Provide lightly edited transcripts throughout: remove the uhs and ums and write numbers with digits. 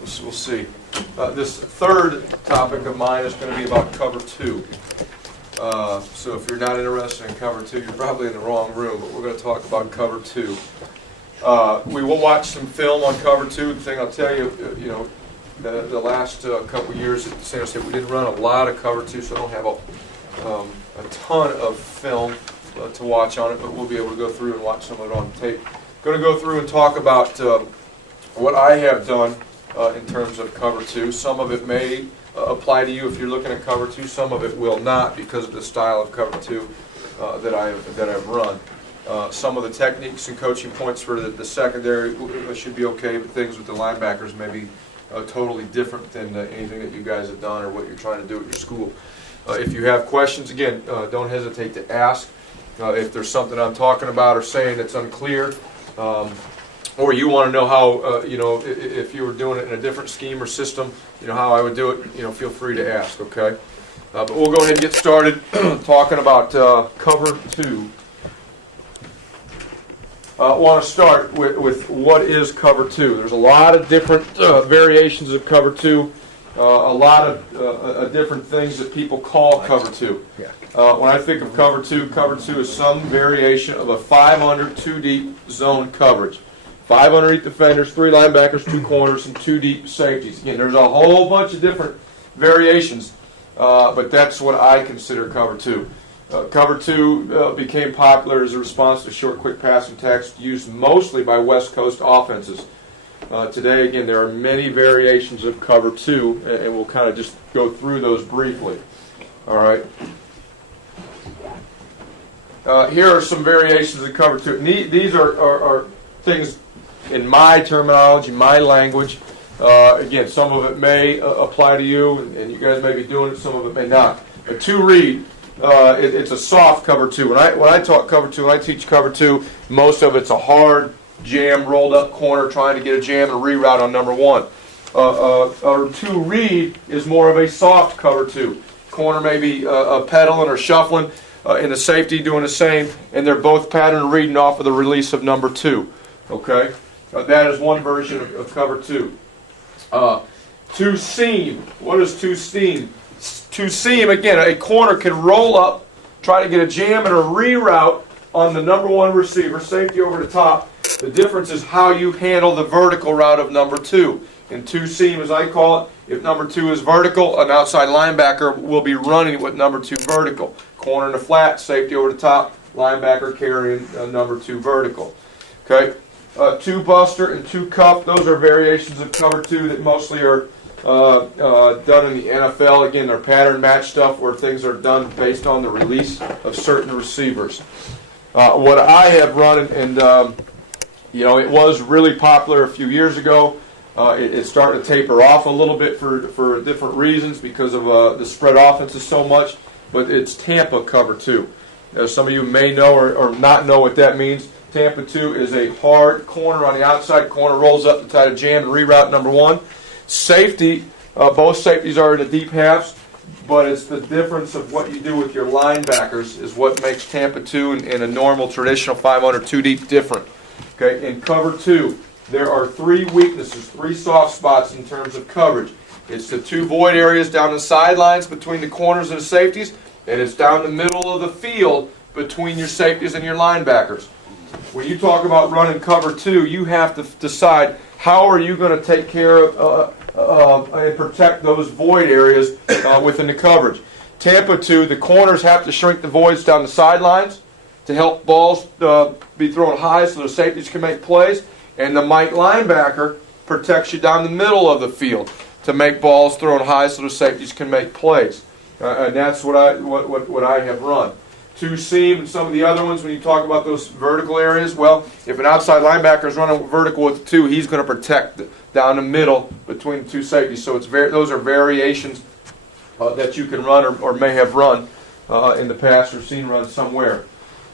We'll see. This third topic of mine is going to be about cover two. So if you're not interested in cover two, you're probably in the wrong room, but we're going to talk about cover two. We will watch some film on cover two. The thing I'll tell you, the last couple years at San Jose, we didn't run a lot of cover two, so I don't have a ton of film to watch on it, but we'll be able to go through and watch some of it on tape. Going to go through and talk about what I have done in terms of cover two. Some of it may apply to you if you're looking at cover two. Some of it will not because of the style of cover two that I've run. Some of the techniques and coaching points for the secondary should be okay, but things with the linebackers may be totally different than anything that you guys have done or what you're trying to do at your school. If you have questions, again, don't hesitate to ask. If there's something I'm talking about or saying that's unclear, or you want to know how, if you were doing it in a different scheme or system, how I would do it, feel free to ask, okay? But we'll go ahead and get started talking about cover two. I want to start with what is cover two. There's a lot of different variations of cover two, a lot of different things that people call cover two. When I think of cover two is some variation of a 5 under, 2 deep zone coverage. 5 underneath defenders, 3 linebackers, 2 corners, and 2 deep safeties. Again, there's a whole bunch of different variations, but that's what I consider cover two. Cover two became popular as a response to short, quick passing attacks used mostly by West Coast offenses. Today, again, there are many variations of cover two, and we'll kind of just go through those briefly. All right. Here are some variations of cover two. These are things in my terminology, my language. Again, some of it may apply to you, and you guys may be doing it, some of it may not. A two-read, it's a soft cover two. When I talk cover two, when I teach cover two, most of it's a hard jam, rolled up corner, trying to get a jam and reroute on number one. A two-read is more of a soft cover two. Corner may be pedaling or shuffling, and the safety doing the same, and they're both pattern reading off of the release of number two. Okay? That is one version of cover two. Two seam. What is two seam? Two seam, again, a corner can roll up, try to get a jam and a reroute on the number one receiver, safety over the top. The difference is how you handle the vertical route of number two. In two seam, as I call it, if number two is vertical, an outside linebacker will be running with number two vertical. Corner in the flat, safety over the top, linebacker carrying number two vertical. Okay? Two buster and two cup, those are variations of cover two that mostly are done in the NFL. Again, they're pattern match stuff where things are done based on the release of certain receivers. What I have run, and it was really popular a few years ago. It's starting to taper off a little bit for different reasons because of the spread offenses so much, but it's Tampa cover two. Some of you may know or not know what that means. Tampa 2 is a hard corner on the outside. Corner rolls up to try to jam and reroute number one. Safety, both safeties are in the deep halves, but it's the difference of what you do with your linebackers is what makes Tampa 2 and a normal traditional 5 under 2 deep different. Okay, in cover 2, there are 3 weaknesses, 3 soft spots in terms of coverage. It's the 2 void areas down the sidelines between the corners and the safeties, and it's down the middle of the field between your safeties and your linebackers. When you talk about running cover 2, you have to decide how are you going to take care of and protect those void areas within the coverage. Tampa 2, the corners have to shrink the voids down the sidelines to help balls be thrown high so the safeties can make plays, and the Mike linebacker protects you down the middle of the field to make balls thrown high so the safeties can make plays. And that's what I have run. Two seam and some of the other ones, when you talk about those vertical areas, well, if an outside linebacker is running vertical with 2, he's going to protect down the middle between the 2 safeties. So those are variations that you can run or may have run in the past or seen run somewhere.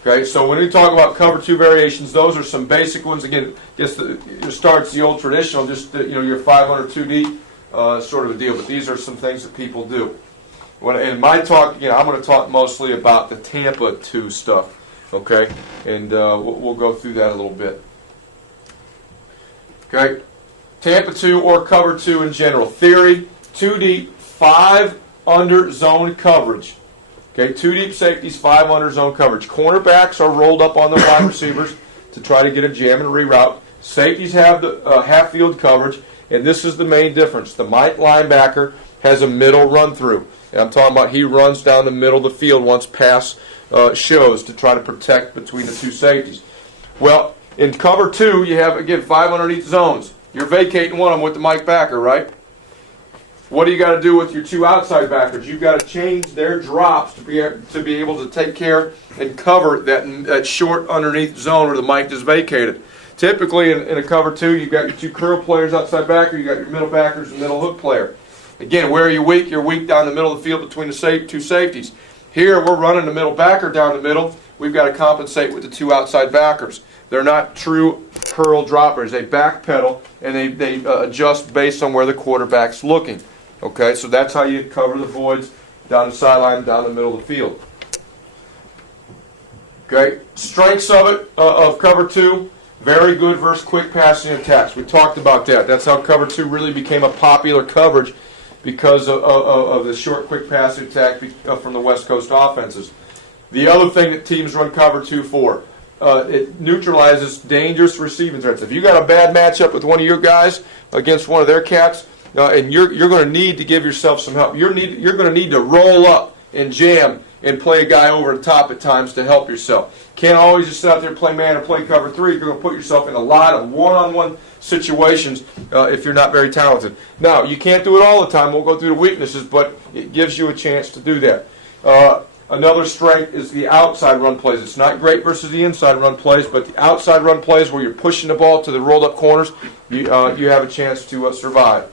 Okay, so when we talk about cover 2 variations, those are some basic ones. Again, just it starts the old traditional, just your 5 under 2 deep sort of a deal. But these are some things that people do. In my talk, I'm going to talk mostly about the Tampa 2 stuff, okay? And we'll go through that a little bit. Okay? Tampa 2 or cover 2 in general. Theory, 2 deep, 5 under zone coverage. Okay, 2 deep safeties, 5 under zone coverage. Cornerbacks are rolled up on the wide receivers to try to get a jam and reroute. Safeties have the half field coverage, and this is the main difference. The Mike linebacker has a middle run through. And I'm talking about he runs down the middle of the field once pass shows to try to protect between the 2 safeties. Well, in cover 2, you have, again, 5 underneath zones. You're vacating one of them with the Mike backer, right? What do you got to do with your 2 outside backers? You've got to change their drops to be able to take care and cover that short underneath zone where the Mike is vacated. Typically, in a cover 2, you've got your 2 curl players outside backer, you've got your middle backers and middle hook player. Again, where are you weak? You're weak down the middle of the field between the 2 safeties. Here, we're running the middle backer down the middle. We've got to compensate with the 2 outside backers. They're not true curl droppers. They backpedal, and they adjust based on where the quarterback's looking. Okay, so that's how you cover the voids down the sideline, down the middle of the field. Okay, strengths of it, of cover 2, very good versus quick passing attacks. We talked about that. That's how cover 2 really became a popular coverage because of the short, quick passing attack from the West Coast offenses. The other thing that teams run cover 2 for, it neutralizes dangerous receiving threats. If you got a bad matchup with one of your guys against one of their cats, and you're going to need to give yourself some help. You're going to need to roll up and jam and play a guy over the top at times to help yourself. Can't always just sit out there and play man or play cover 3. You're going to put yourself in a lot of one-on-one situations if you're not very talented. Now, you can't do it all the time. We'll go through the weaknesses, but it gives you a chance to do that. Another strength is the outside run plays. It's not great versus the inside run plays, but the outside run plays where you're pushing the ball to the rolled-up corners, you have a chance to survive.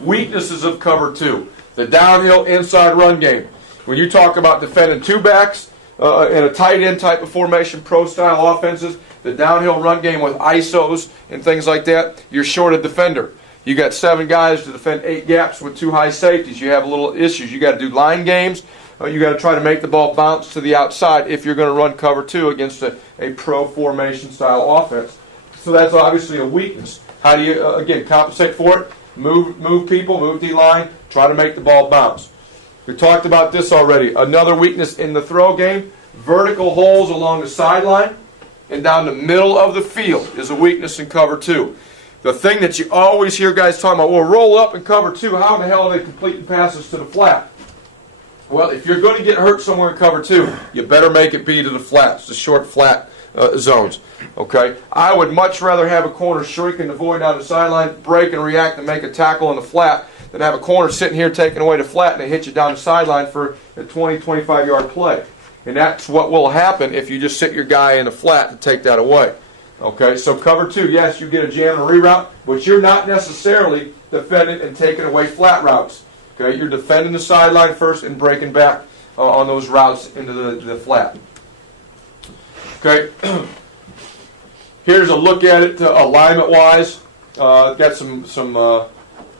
Weaknesses of cover 2. The downhill inside run game. When you talk about defending 2 backs in a tight end type of formation, pro-style offenses, the downhill run game with ISOs and things like that, you're short a defender. You got 7 guys to defend 8 gaps with 2 high safeties. You have little issues. You got to do line games. You got to try to make the ball bounce to the outside if you're going to run cover 2 against a pro formation style offense. So that's obviously a weakness. How do you, again, compensate for it? Move people, move D-line, try to make the ball bounce. We talked about this already. Another weakness in the throw game, vertical holes along the sideline and down the middle of the field is a weakness in cover 2. The thing that you always hear guys talking about, well, roll up and cover 2, how in the hell are they completing passes to the flat? Well, if you're going to get hurt somewhere in cover 2, you better make it be to the flats, the short flat zones. Okay, I would much rather have a corner shrinking the void down the sideline, break and react and make a tackle in the flat than have a corner sitting here taking away the flat and they hit you down the sideline for a 20, 25-yard play. And that's what will happen if you just sit your guy in the flat to take that away. Okay, so cover 2, yes, you get a jam and a reroute, but you're not necessarily defending and taking away flat routes. Okay, you're defending the sideline first and breaking back on those routes into the flat. Okay, here's a look at it alignment-wise. Got some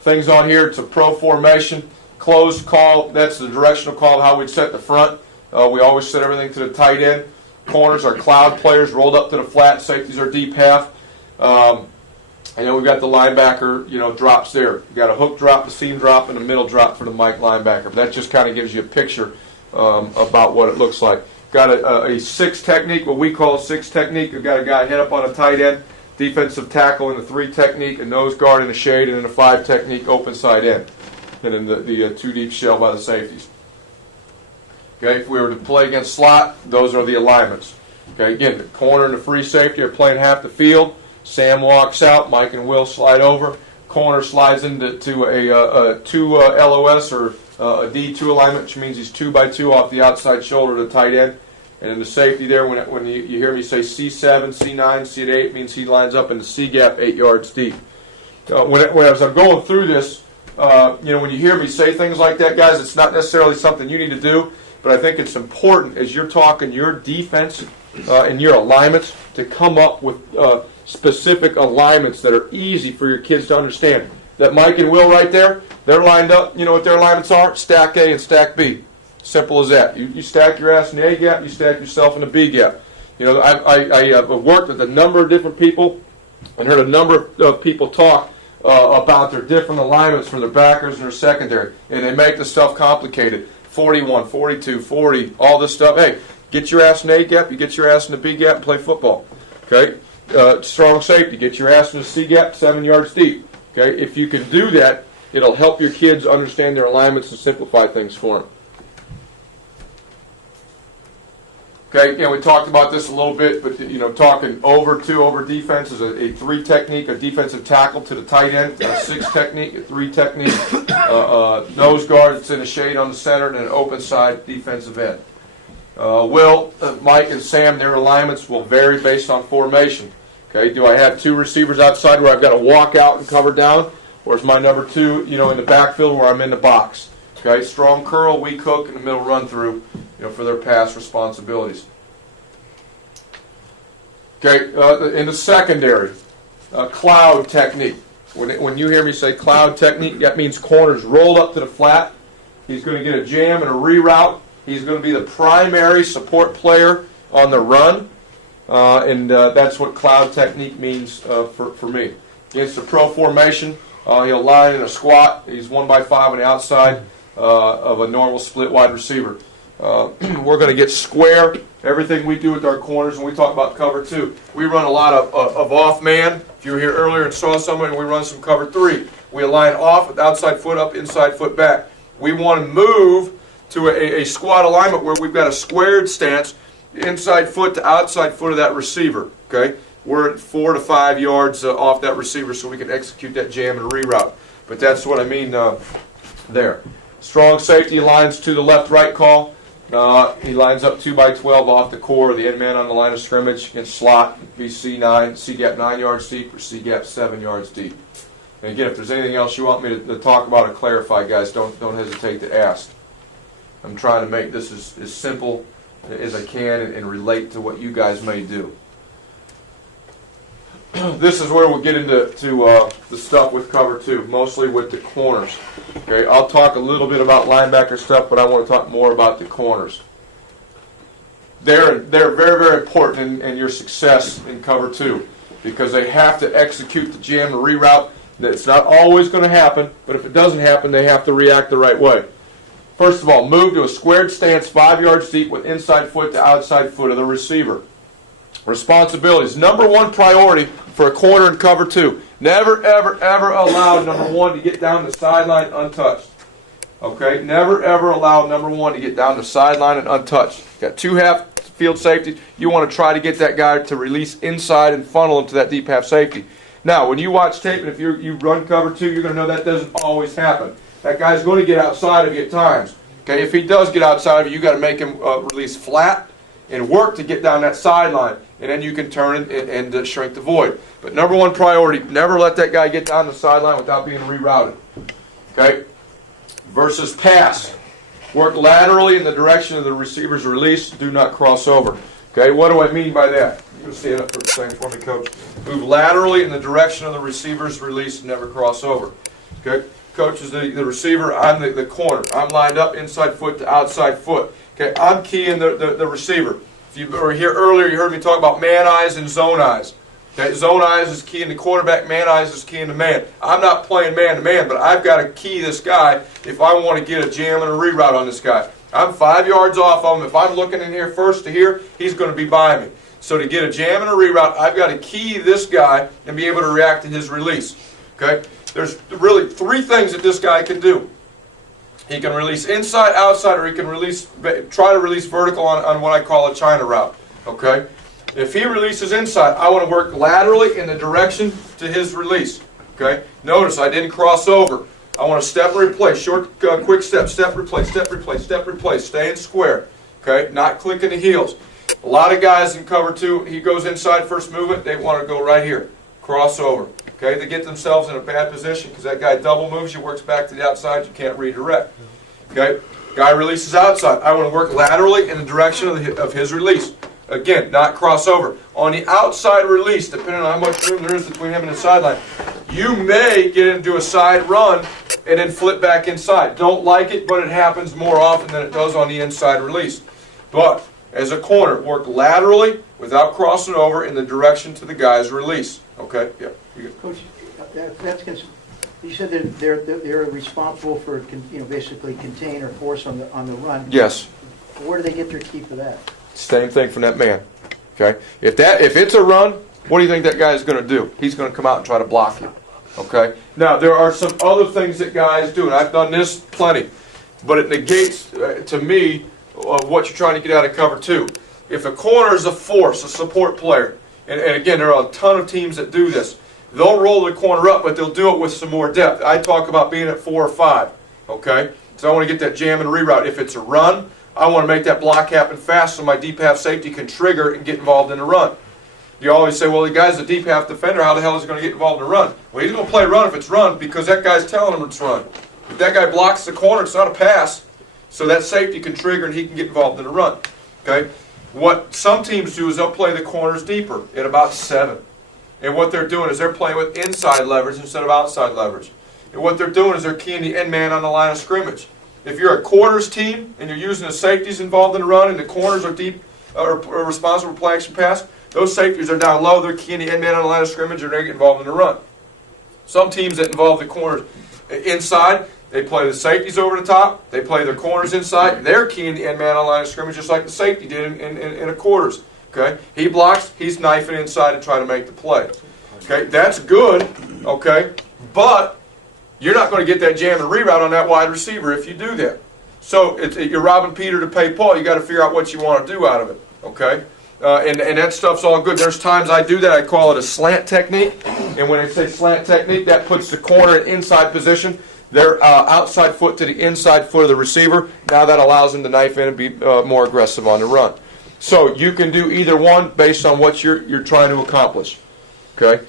things on here. It's a pro formation. Closed call, that's the directional call of how we'd set the front. We always set everything to the tight end. Corners are cloud players rolled up to the flat. Safeties are deep half. And then we've got the linebacker, drops there. You've got a hook drop, a seam drop, and a middle drop for the Mike linebacker. That just kind of gives you a picture about what it looks like. Got a 6 technique, what we call a 6 technique. We've got a guy head up on a tight end, defensive tackle in the 3 technique, a nose guard in the shade, and then a 5 technique, open side end. And then the 2 deep shell by the safeties. Okay, if we were to play against slot, those are the alignments. Okay, again, the corner and the free safety are playing half the field. Sam walks out, Mike and Will slide over. Corner slides into a 2 LOS or a D2 alignment, which means he's 2 by 2 off the outside shoulder to the tight end. And in the safety there, when you hear me say C7, C9, C8, means he lines up in the C gap 8 yards deep. As I'm going through this, when you hear me say things like that, guys, it's not necessarily something you need to do, but I think it's important as you're talking your defense and your alignments to come up with specific alignments that are easy for your kids to understand. That Mike and Will right there, they're lined up. You know what their alignments are? Stack A and stack B. Simple as that. You stack your ass in the A gap, you stack yourself in the B gap. I've worked with a number of different people and heard a number of people talk about their different alignments for their backers and their secondary, and they make the stuff complicated. 41, 42, 40, all this stuff. Hey, get your ass in the A gap, you get your ass in the B gap and play football. Okay? Strong safety, get your ass in the C gap, 7 yards deep. Okay? If you can do that, it'll help your kids understand their alignments and simplify things for them. Okay, we talked about this a little bit, but talking over defense is a 3 technique, a defensive tackle to the tight end, a 6 technique, a 3 technique, nose guard that's in a shade on the center, and an open side defensive end. Mike, and Sam, their alignments will vary based on formation. Okay, do I have 2 receivers outside where I've got to walk out and cover down, or is my number 2, in the backfield where I'm in the box? Okay, strong curl, weak hook, and the middle run through, for their pass responsibilities. Okay, in the secondary, cloud technique. When you hear me say cloud technique, that means corners rolled up to the flat. He's going to get a jam and a reroute. He's going to be the primary support player on the run, and that's what cloud technique means for me. Against the pro formation, he'll line in a squat. He's 1x5 on the outside of a normal split wide receiver. We're going to get square. Everything we do with our corners, and we talk about cover 2. We run a lot of off man. If you were here earlier and saw somebody, we run some cover 3. We align off with outside foot up, inside foot back. We want to move to a squat alignment where we've got a squared stance, inside foot to outside foot of that receiver. Okay, we're at 4 to 5 yards off that receiver, so we can execute that jam and reroute. But that's what I mean there. Strong safety lines to the left-right call. He lines up 2x12 off the core, the end man on the line of scrimmage, and slot, be C gap 9 yards deep or C gap 7 yards deep. And again, if there's anything else you want me to talk about or clarify, guys, don't hesitate to ask. I'm trying to make this as simple as I can and relate to what you guys may do. This is where we'll get into the stuff with cover 2, mostly with the corners. Okay, I'll talk a little bit about linebacker stuff, but I want to talk more about the corners. They're very, very important in your success in cover 2 because they have to execute the jam and reroute. It's not always going to happen, but if it doesn't happen, they have to react the right way. First of all, move to a squared stance 5 yards deep with inside foot to outside foot of the receiver. Responsibilities. Number 1 priority for a corner in cover 2. Never, ever, ever allow number 1 to get down the sideline untouched. Okay? Never, ever allow number 1 to get down the sideline and untouched. Got 2 half field safeties. You want to try to get that guy to release inside and funnel him to that deep half safety. Now, when you watch tape and if you run cover 2, you're going to know that doesn't always happen. That guy's going to get outside of you at times. Okay? If he does get outside of you, you've got to make him release flat and work to get down that sideline. And then you can turn and shrink the void. But number 1 priority, never let that guy get down the sideline without being rerouted. Okay? Versus pass. Work laterally in the direction of the receiver's release. Do not cross over. Okay? What do I mean by that? You can stand up for a second for me, Coach. Move laterally in the direction of the receiver's release and never cross over. Okay? Coach is the receiver. I'm the corner. I'm lined up inside foot to outside foot. Okay? I'm keying the receiver. If you were here earlier, you heard me talk about man eyes and zone eyes. Okay, zone eyes is keying the quarterback, man eyes is keying the man. I'm not playing man-to-man, but I've got to key this guy if I want to get a jam and a reroute on this guy. I'm 5 yards off of him. If I'm looking in here first to here, he's going to be by me. So to get a jam and a reroute, I've got to key this guy and be able to react to his release. Okay, there's really 3 things that this guy can do. He can release inside, outside, or he can try to release vertical on what I call a China route. Okay? If he releases inside, I want to work laterally in the direction to his release. Okay? Notice I didn't cross over. I want to step and replace. Short, quick step, step, replace, step, replace, step, replace. Stay in square. Okay? Not clicking the heels. A lot of guys in cover 2, he goes inside first movement, they want to go right here. Cross over. Okay, they get themselves in a bad position because that guy double moves you, works back to the outside, you can't redirect. Okay, guy releases outside. I want to work laterally in the direction of his release. Again, not cross over. On the outside release, depending on how much room there is between him and the sideline, you may get into a side run and then flip back inside. Don't like it, but it happens more often than it does on the inside release. But as a corner, work laterally without crossing over in the direction to the guy's release. Okay, yeah. Coach, you said that they're responsible for, basically contain or force on the run. Yes. Where do they get their key for that? Same thing from that man. Okay? If it's a run, what do you think that guy is going to do? He's going to come out and try to block you. Okay? Now, there are some other things that guys do, and I've done this plenty, but it negates, to me, what you're trying to get out of cover two. If a corner is a force, a support player, and again, there are a ton of teams that do this, they'll roll the corner up, but they'll do it with some more depth. I talk about being at 4 or 5. Okay? So I want to get that jam and reroute. If it's a run, I want to make that block happen fast so my deep half safety can trigger and get involved in the run. You always say, well, the guy's a deep half defender. How the hell is he going to get involved in the run? Well, he's going to play run if it's run because that guy's telling him it's run. If that guy blocks the corner, it's not a pass. So that safety can trigger and he can get involved in the run. Okay? What some teams do is they'll play the corners deeper at about 7. And what they're doing is they're playing with inside leverage instead of outside leverage. And what they're doing is they're keying the end man on the line of scrimmage. If you're a corners team and you're using the safeties involved in the run and the corners are deep or responsible for play action pass, those safeties are down low, they're keying the end man on the line of scrimmage and they get involved in the run. Some teams that involve the corners inside, they play the safeties over the top, they play their corners inside, they're keying the end man on the line of scrimmage just like the safety did in a quarters. Okay? He blocks, he's knifing inside and trying to make the play. Okay? That's good, okay? But you're not going to get that jam and reroute on that wide receiver if you do that. So you're robbing Peter to pay Paul. You got to figure out what you want to do out of it. Okay, and that stuff's all good. There's times I do that. I call it a slant technique. And when I say slant technique, that puts the corner in inside position. Their outside foot to the inside foot of the receiver. Now that allows him to knife in and be more aggressive on the run. So you can do either one based on what you're trying to accomplish. Okay.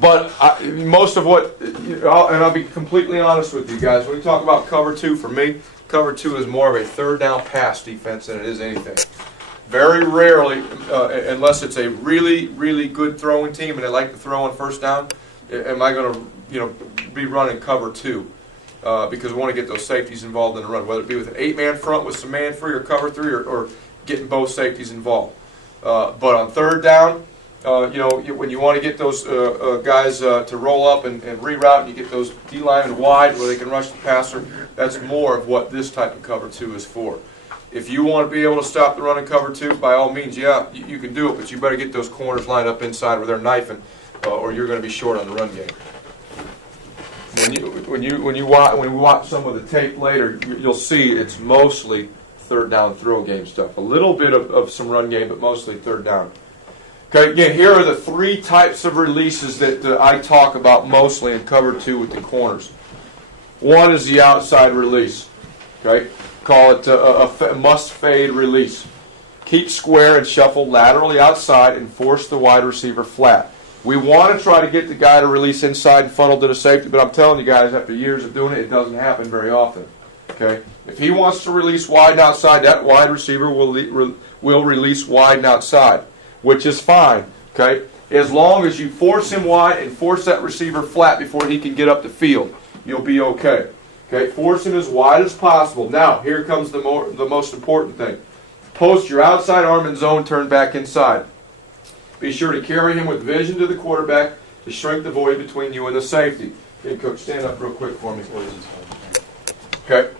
But most of what, and I'll be completely honest with you guys, when we talk about cover 2, for me, cover 2 is more of a third down pass defense than it is anything. Very rarely, unless it's a really, really good throwing team and they like to throw on first down, am I going to be running cover 2 because we want to get those safeties involved in the run, whether it be with an 8-man front with some man free or cover 3 or getting both safeties involved. But on third down, when you want to get those guys to roll up and reroute, and you get those D linemen wide where they can rush the passer, that's more of what this type of cover 2 is for. If you want to be able to stop the run in cover 2, by all means, yeah, you can do it, but you better get those corners lined up inside where they're knifing, or you're going to be short on the run game. When we watch some of the tape later, you'll see it's mostly third down throw game stuff. A little bit of some run game, but mostly third down. Okay, again, here are the 3 types of releases that I talk about mostly in cover 2 with the corners. One is the outside release. Okay, call it a must-fade release. Keep square and shuffle laterally outside and force the wide receiver flat. We want to try to get the guy to release inside and funnel to the safety, but I'm telling you guys, after years of doing it, it doesn't happen very often. Okay, if he wants to release wide and outside, that wide receiver will release wide and outside, which is fine, okay? As long as you force him wide and force that receiver flat before he can get up the field, you'll be okay. Okay, force him as wide as possible. Now, here comes the most important thing. Post your outside arm in zone, turn back inside. Be sure to carry him with vision to the quarterback to shrink the void between you and the safety. Okay, Coach, stand up real quick for me, please. Okay.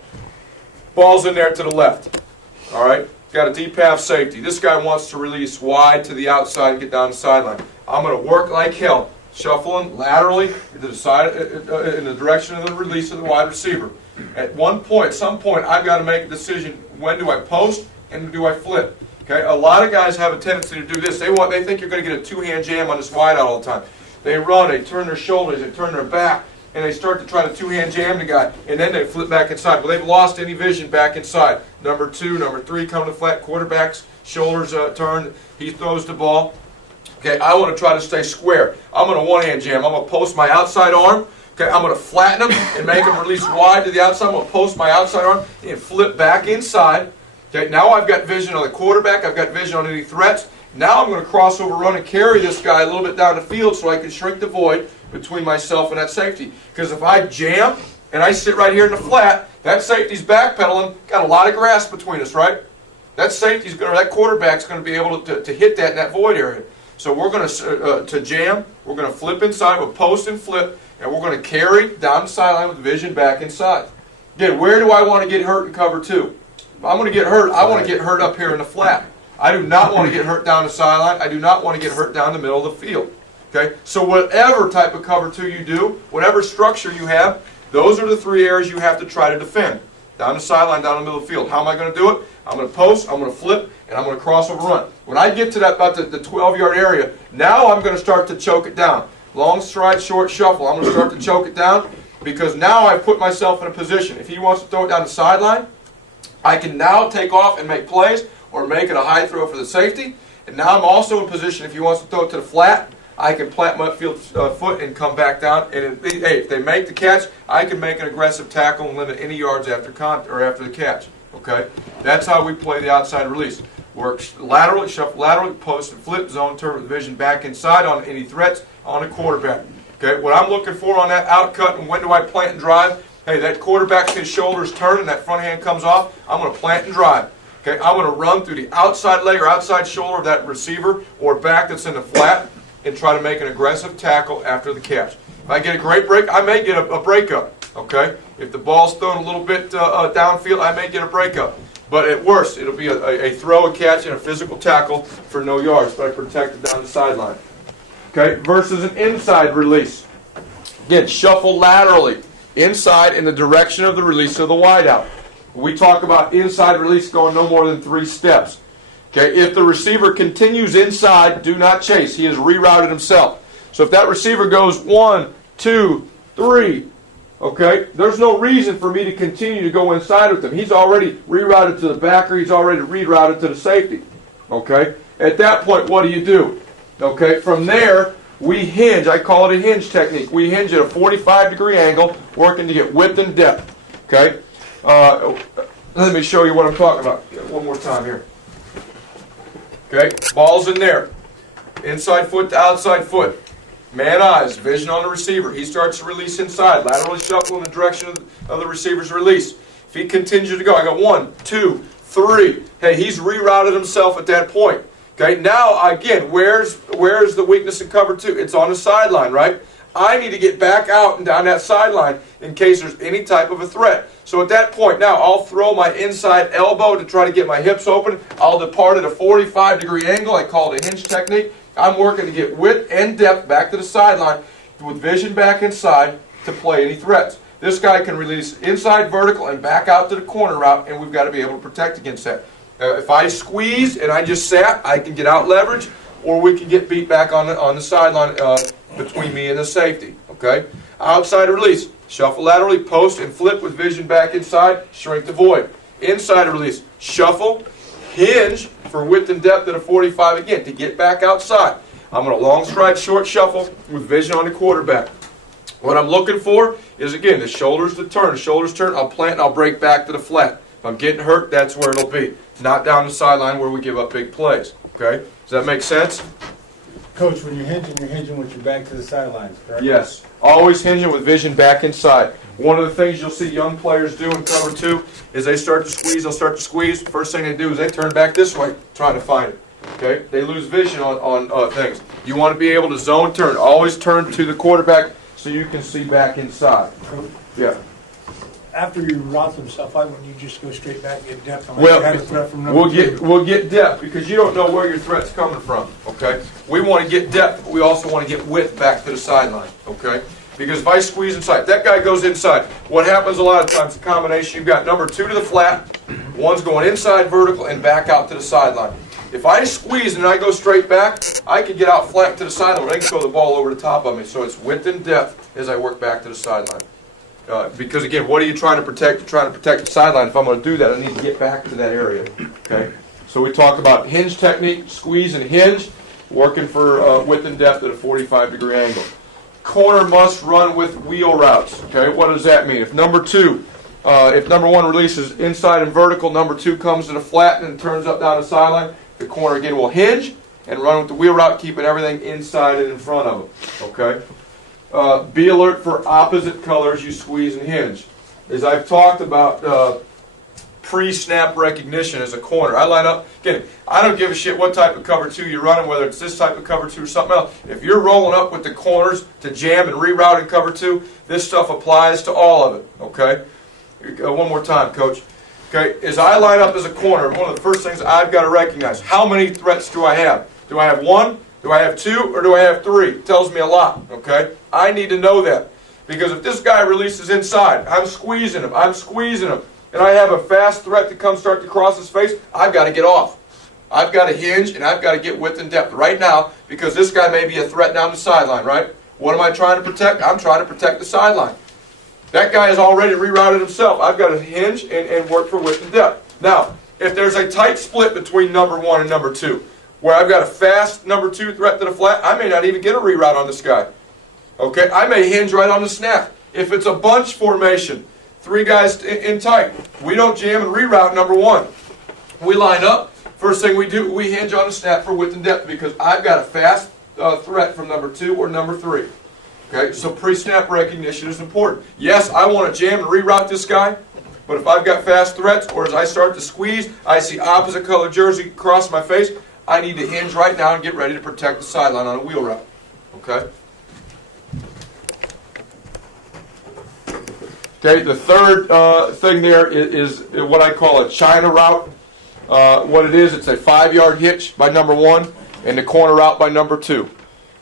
Ball's in there to the left. All right. Got a deep half safety. This guy wants to release wide to the outside and get down the sideline. I'm going to work like hell, shuffling laterally to the side, in the direction of the release of the wide receiver. At some point, I've got to make a decision. When do I post and do I flip? Okay. A lot of guys have a tendency to do this. They think you're going to get a two-hand jam on this wide out all the time. They run, they turn their shoulders, they turn their back, and they start to try to two-hand jam the guy, and then they flip back inside. Well, they've lost any vision back inside. Number 2, number 3 come to flat, quarterback's shoulders turn, he throws the ball. Okay, I want to try to stay square. I'm going to one-hand jam. I'm going to post my outside arm. Okay, I'm going to flatten him and make him release wide to the outside. I'm going to post my outside arm and flip back inside. Okay, now I've got vision on the quarterback. I've got vision on any threats. Now I'm going to cross over, run, and carry this guy a little bit down the field so I can shrink the void between myself and that safety. Because if I jam and I sit right here in the flat, that safety's backpedaling, got a lot of grass between us, right? That quarterback's going to be able to hit that in that void area. So we're going to jam, we're going to flip inside with post and flip, and we're going to carry down the sideline with vision back inside. Again, where do I want to get hurt in cover two? If I'm going to get hurt, I want to get hurt up here in the flat. I do not want to get hurt down the sideline. I do not want to get hurt down the middle of the field. Okay? So whatever type of cover two you do, whatever structure you have, those are the three areas you have to try to defend. Down the sideline, down the middle of the field. How am I going to do it? I'm going to post, I'm going to flip, and I'm going to crossover run. When I get to that about the 12-yard area, now I'm going to start to choke it down. Long stride, short shuffle. I'm going to start to choke it down because now I've put myself in a position. If he wants to throw it down the sideline, I can now take off and make plays or make it a high throw for the safety. And now I'm also in position, if he wants to throw it to the flat, I can plant my foot and come back down. And if they make the catch, I can make an aggressive tackle and limit any yards after the catch. Okay, that's how we play the outside release. Work laterally, shuffle laterally, post and flip, zone turn with vision back inside on any threats on the quarterback. Okay, what I'm looking for on that out cut and when do I plant and drive? Hey, that quarterback's his shoulders turn and that front hand comes off. I'm going to plant and drive. Okay, I'm going to run through the outside leg or outside shoulder of that receiver or back that's in the flat and try to make an aggressive tackle after the catch. If I get a great break, I may get a breakup. Okay, if the ball's thrown a little bit downfield, I may get a breakup. But at worst, it'll be a throw, a catch, and a physical tackle for no yards, but I protect it down the sideline. Okay, versus an inside release. Again, shuffle laterally, inside in the direction of the release of the wideout. We talk about inside release going no more than 3 steps. Okay, if the receiver continues inside, do not chase. He has rerouted himself. So if that receiver goes 1, 2, 3, okay, there's no reason for me to continue to go inside with him. He's already rerouted to the backer. He's already rerouted to the safety. Okay, at that point, what do? Okay, from there, we hinge. I call it a hinge technique. We hinge at a 45-degree angle, working to get width and depth. Okay, let me show you what I'm talking about one more time here. Okay, ball's in there. Inside foot to outside foot. Man eyes, vision on the receiver. He starts to release inside. Laterally shuffle in the direction of the receiver's release. If he continues to go, I go 1, 2, 3. Hey, he's rerouted himself at that point. Okay, now again, where's the weakness in cover 2? It's on the sideline, right? I need to get back out and down that sideline in case there's any type of a threat. So at that point, now I'll throw my inside elbow to try to get my hips open. I'll depart at a 45-degree angle. I call it a hinge technique. I'm working to get width and depth back to the sideline with vision back inside to play any threats. This guy can release inside vertical and back out to the corner route, and we've got to be able to protect against that. If I squeeze and I just sat, I can get out leverage, or we can get beat back on the sideline between me and the safety. Okay? Outside release. Shuffle laterally, post, and flip with vision back inside. Shrink the void. Inside release. Shuffle, hinge for width and depth at a 45 again to get back outside. I'm going to long stride, short shuffle with vision on the quarterback. What I'm looking for is, again, the shoulders to turn. The shoulders turn, I'll plant and I'll break back to the flat. If I'm getting hurt, that's where it'll be. Not down the sideline where we give up big plays. Okay? Does that make sense? Coach, when you're hinging with your back to the sidelines, correct? Yes. Always hinging with vision back inside. One of the things you'll see young players do in cover 2 is they start to squeeze, they'll start to squeeze. First thing they do is they turn back this way trying to find it. Okay? They lose vision on things. You want to be able to zone turn. Always turn to the quarterback so you can see back inside. Yeah. After you route them stuff, why wouldn't you just go straight back and get depth? Well, you had a threat from number 2. we'll get depth because you don't know where your threat's coming from. Okay, we want to get depth, but we also want to get width back to the sideline. Okay, because if I squeeze inside, that guy goes inside. What happens a lot of times, the combination, you've got number 2 to the flat, one's going inside vertical and back out to the sideline. If I squeeze and I go straight back, I can get out flank to the sideline. They can throw the ball over the top of me. So it's width and depth as I work back to the sideline. Because again, what are you trying to protect? You're trying to protect the sideline. If I'm going to do that, I need to get back to that area. Okay. So we talk about hinge technique, squeeze and hinge, working for width and depth at a 45-degree angle. Corner must run with wheel routes. Okay. What does that mean? If number 1 releases inside and vertical, number 2 comes to the flat and turns up down the sideline, the corner again will hinge and run with the wheel route, keeping everything inside and in front of them. Okay. Be alert for opposite colors you squeeze and hinge. As I've talked about pre-snap recognition as a corner. I line up, again, I don't give a shit what type of cover 2 you're running, whether it's this type of cover 2 or something else. If you're rolling up with the corners to jam and reroute in cover 2, this stuff applies to all of it, okay? One more time, Coach. Okay, as I line up as a corner, one of the first things I've got to recognize, how many threats do I have? Do I have 1, do I have 2, or do I have 3? It tells me a lot, okay? I need to know that. Because if this guy releases inside, I'm squeezing him, and I have a fast threat to come start to cross his face, I've got to get off. I've got to hinge, and I've got to get width and depth right now, because this guy may be a threat down the sideline, right? What am I trying to protect? I'm trying to protect the sideline. That guy has already rerouted himself. I've got to hinge and work for width and depth. Now, if there's a tight split between number 1 and number 2, where I've got a fast number 2 threat to the flat, I may not even get a reroute on this guy. Okay, I may hinge right on the snap. If it's a bunch formation, 3 guys in tight, we don't jam and reroute number 1. We line up. First thing we do, we hinge on the snap for width and depth because I've got a fast threat from number 2 or number 3. Okay, so pre-snap recognition is important. Yes, I want to jam and reroute this guy, but if I've got fast threats or as I start to squeeze, I see opposite color jersey cross my face, I need to hinge right now and get ready to protect the sideline on a wheel route. Okay? Okay, the third thing there is what I call a China route. What it is, it's a 5-yard hitch by number 1 and the corner route by number 2.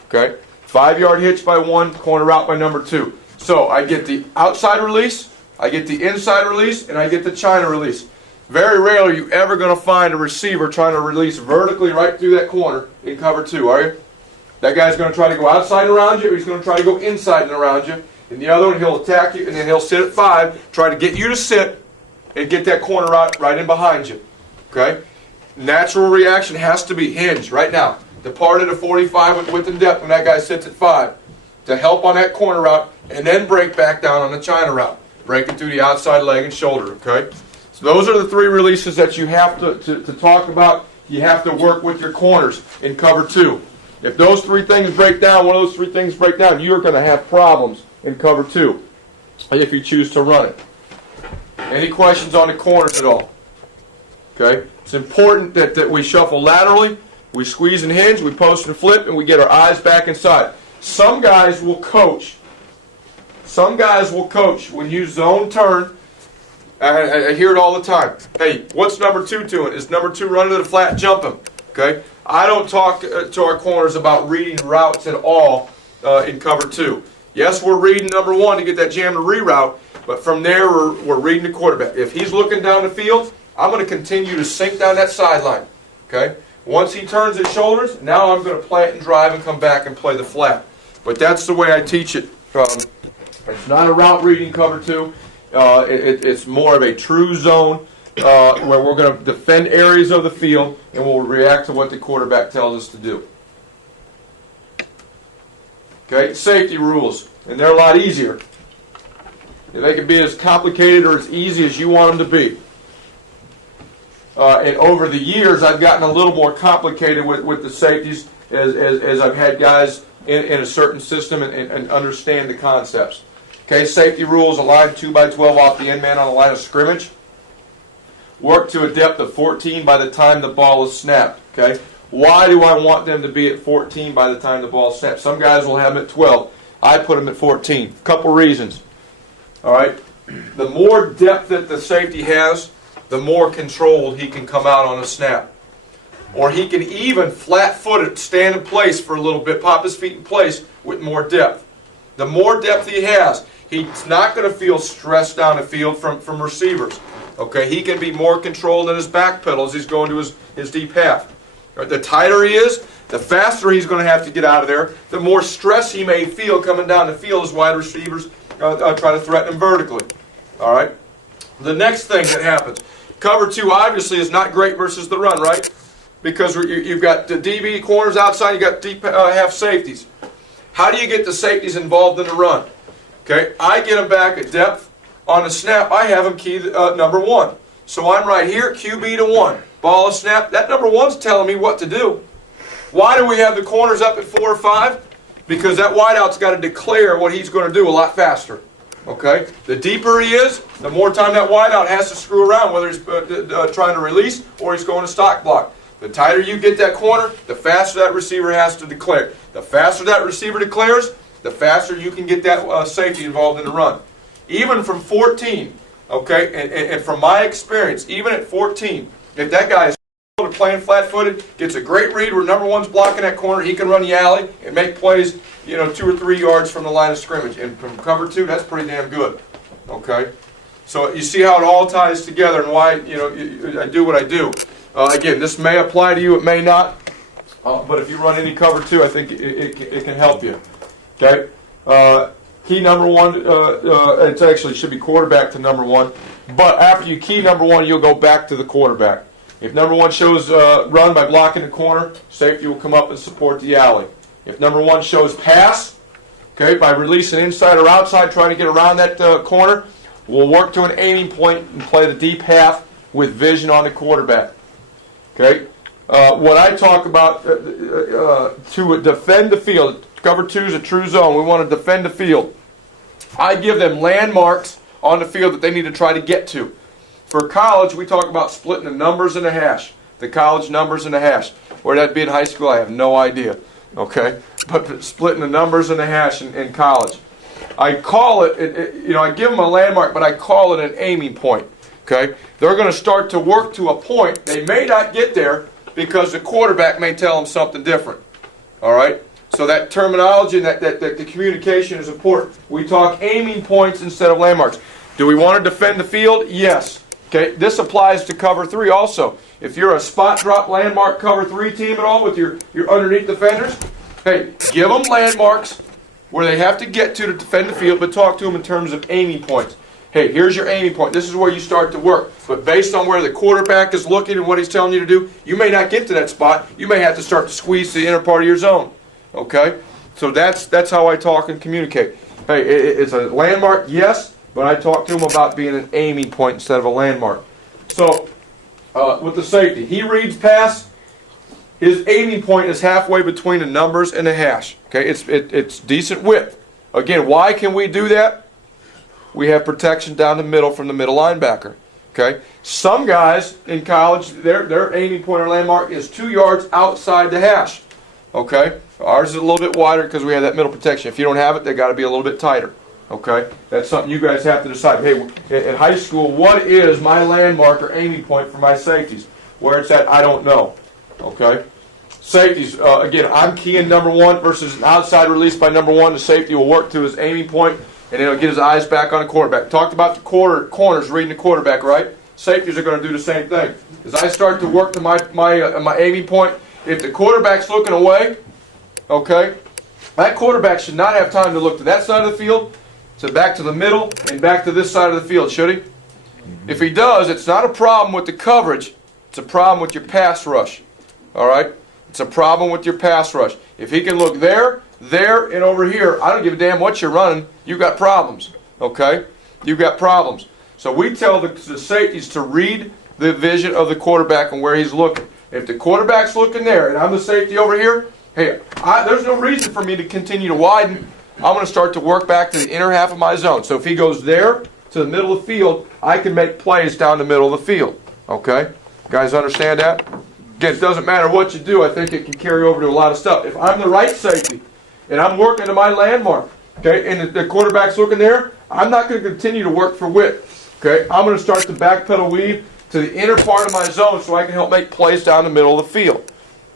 Okay? 5-yard hitch by 1, corner route by number 2. So I get the outside release, I get the inside release, and I get the China release. Very rarely are you ever going to find a receiver trying to release vertically right through that corner in cover 2, are you? That guy's going to try to go outside and around you, or he's going to try to go inside and around you. And the other one, he'll attack you, and then he'll sit at 5, try to get you to sit, and get that corner route right in behind you. Okay? Natural reaction has to be hinge right now. Depart at a 45 with width and depth when that guy sits at 5 to help on that corner route, and then break back down on the China route, breaking through the outside leg and shoulder. Okay, so those are the 3 releases that you have to talk about. You have to work with your corners in cover 2. If those 3 things break down, one of those 3 things break down, you're going to have problems in cover 2 if you choose to run it. Any questions on the corners at all? Okay, it's important that we shuffle laterally. We squeeze and hinge, we post and flip, and we get our eyes back inside. Some guys will coach. When you zone turn, I hear it all the time. Hey, what's number 2 doing? Is number 2 running to the flat, jump him? Okay? I don't talk to our corners about reading routes at all in cover 2. Yes, we're reading number 1 to get that jam to reroute, but from there we're reading the quarterback. If he's looking down the field, I'm going to continue to sink down that sideline. Okay? Once he turns his shoulders, now I'm going to plant and drive and come back and play the flat. But that's the way I teach it. It's not a route reading cover 2. It's more of a true zone where we're going to defend areas of the field and we'll react to what the quarterback tells us to do. Okay, safety rules. And they're a lot easier. They can be as complicated or as easy as you want them to be. And over the years, I've gotten a little more complicated with the safeties as I've had guys in a certain system and understand the concepts. Okay, safety rules, a line 2x12 off the end man on the line of scrimmage. Work to a depth of 14 by the time the ball is snapped. Okay, why do I want them to be at 14 by the time the ball is snapped? Some guys will have them at 12. I put them at 14. Couple reasons. All right, the more depth that the safety has, the more controlled he can come out on a snap. Or he can even flat-footed stand in place for a little bit, pop his feet in place with more depth. The more depth he has, he's not going to feel stressed down the field from receivers. Okay, he can be more controlled in his back pedal as he's going to his deep half. The tighter he is, the faster he's going to have to get out of there, the more stress he may feel coming down the field as wide receivers try to threaten him vertically. All right? The next thing that happens, cover 2 obviously is not great versus the run, right? Because you've got the DB corners outside, you've got deep half safeties. How do you get the safeties involved in the run? Okay, I get them back at depth. On the snap, I have them key number 1. So I'm right here, QB to 1. Ball is snap. That number 1's telling me what to do. Why do we have the corners up at 4 or 5? Because that wideout's got to declare what he's going to do a lot faster. Okay? The deeper he is, the more time that wideout has to screw around, whether he's trying to release or he's going to stock block. The tighter you get that corner, the faster that receiver has to declare. The faster that receiver declares, the faster you can get that safety involved in the run. Even from 14, okay, and from my experience, even at 14, if that guy is playing flat-footed, gets a great read where number one's blocking that corner, he can run the alley and make plays, 2 or 3 yards from the line of scrimmage. And from cover 2, that's pretty damn good. Okay? So you see how it all ties together and why, I do what I do. Again, this may apply to you, it may not. But if you run any cover 2, I think it can help you. Okay? Key number 1, it actually should be quarterback to number 1. But after you key number 1, you'll go back to the quarterback. If number 1 shows run by blocking the corner, safety will come up and support the alley. If number 1 shows pass, okay, by releasing inside or outside, trying to get around that corner, we'll work to an aiming point and play the deep half with vision on the quarterback. Okay? What I talk about to defend the field, cover 2 is a true zone. We want to defend the field. I give them landmarks on the field that they need to try to get to. For college, we talk about splitting the numbers in a hash. The college numbers in a hash. Where that'd be in high school, I have no idea. Okay? But splitting the numbers in a hash in college. I call it, I give them a landmark, but I call it an aiming point. Okay? They're going to start to work to a point. They may not get there because the quarterback may tell them something different. All right? So that terminology and that the communication is important. We talk aiming points instead of landmarks. Do we want to defend the field? Yes. Okay, this applies to cover 3 also. If you're a spot drop landmark cover 3 team at all with your underneath defenders, hey, give them landmarks where they have to get to defend the field, but talk to them in terms of aiming points. Hey, here's your aiming point. This is where you start to work. But based on where the quarterback is looking and what he's telling you to do, you may not get to that spot. You may have to start to squeeze the inner part of your zone. Okay? So that's how I talk and communicate. Hey, it's a landmark, yes. But I talk to him about being an aiming point instead of a landmark. So, with the safety, he reads pass. His aiming point is halfway between the numbers and the hash. Okay, it's decent width. Again, why can we do that? We have protection down the middle from the middle linebacker. Okay, some guys in college, their aiming point or landmark is 2 yards outside the hash. Okay, ours is a little bit wider because we have that middle protection. If you don't have it, they got to be a little bit tighter. Okay, that's something you guys have to decide. Hey, in high school, what is my landmark or aiming point for my safeties? Where it's at, I don't know. Okay, safeties. Again, I'm keying number 1 versus an outside release by number 1. The safety will work to his aiming point, and he'll get his eyes back on the quarterback. Talked about the corners reading the quarterback, right? Safeties are going to do the same thing. As I start to work to my aiming point, if the quarterback's looking away, okay, that quarterback should not have time to look to that side of the field. So back to the middle and back to this side of the field, should he? If he does, it's not a problem with the coverage. It's a problem with your pass rush. All right? It's a problem with your pass rush. If he can look there, and over here, I don't give a damn what you're running. You've got problems. Okay? You've got problems. So we tell the safeties to read the vision of the quarterback and where he's looking. If the quarterback's looking there and I'm the safety over here, hey, there's no reason for me to continue to widen. I'm going to start to work back to the inner half of my zone. So if he goes there to the middle of the field, I can make plays down the middle of the field. Okay? You guys understand that? Again, it doesn't matter what you do. I think it can carry over to a lot of stuff. If I'm the right safety and I'm working to my landmark, okay, and the quarterback's looking there, I'm not going to continue to work for width. Okay? I'm going to start to backpedal weave to the inner part of my zone so I can help make plays down the middle of the field.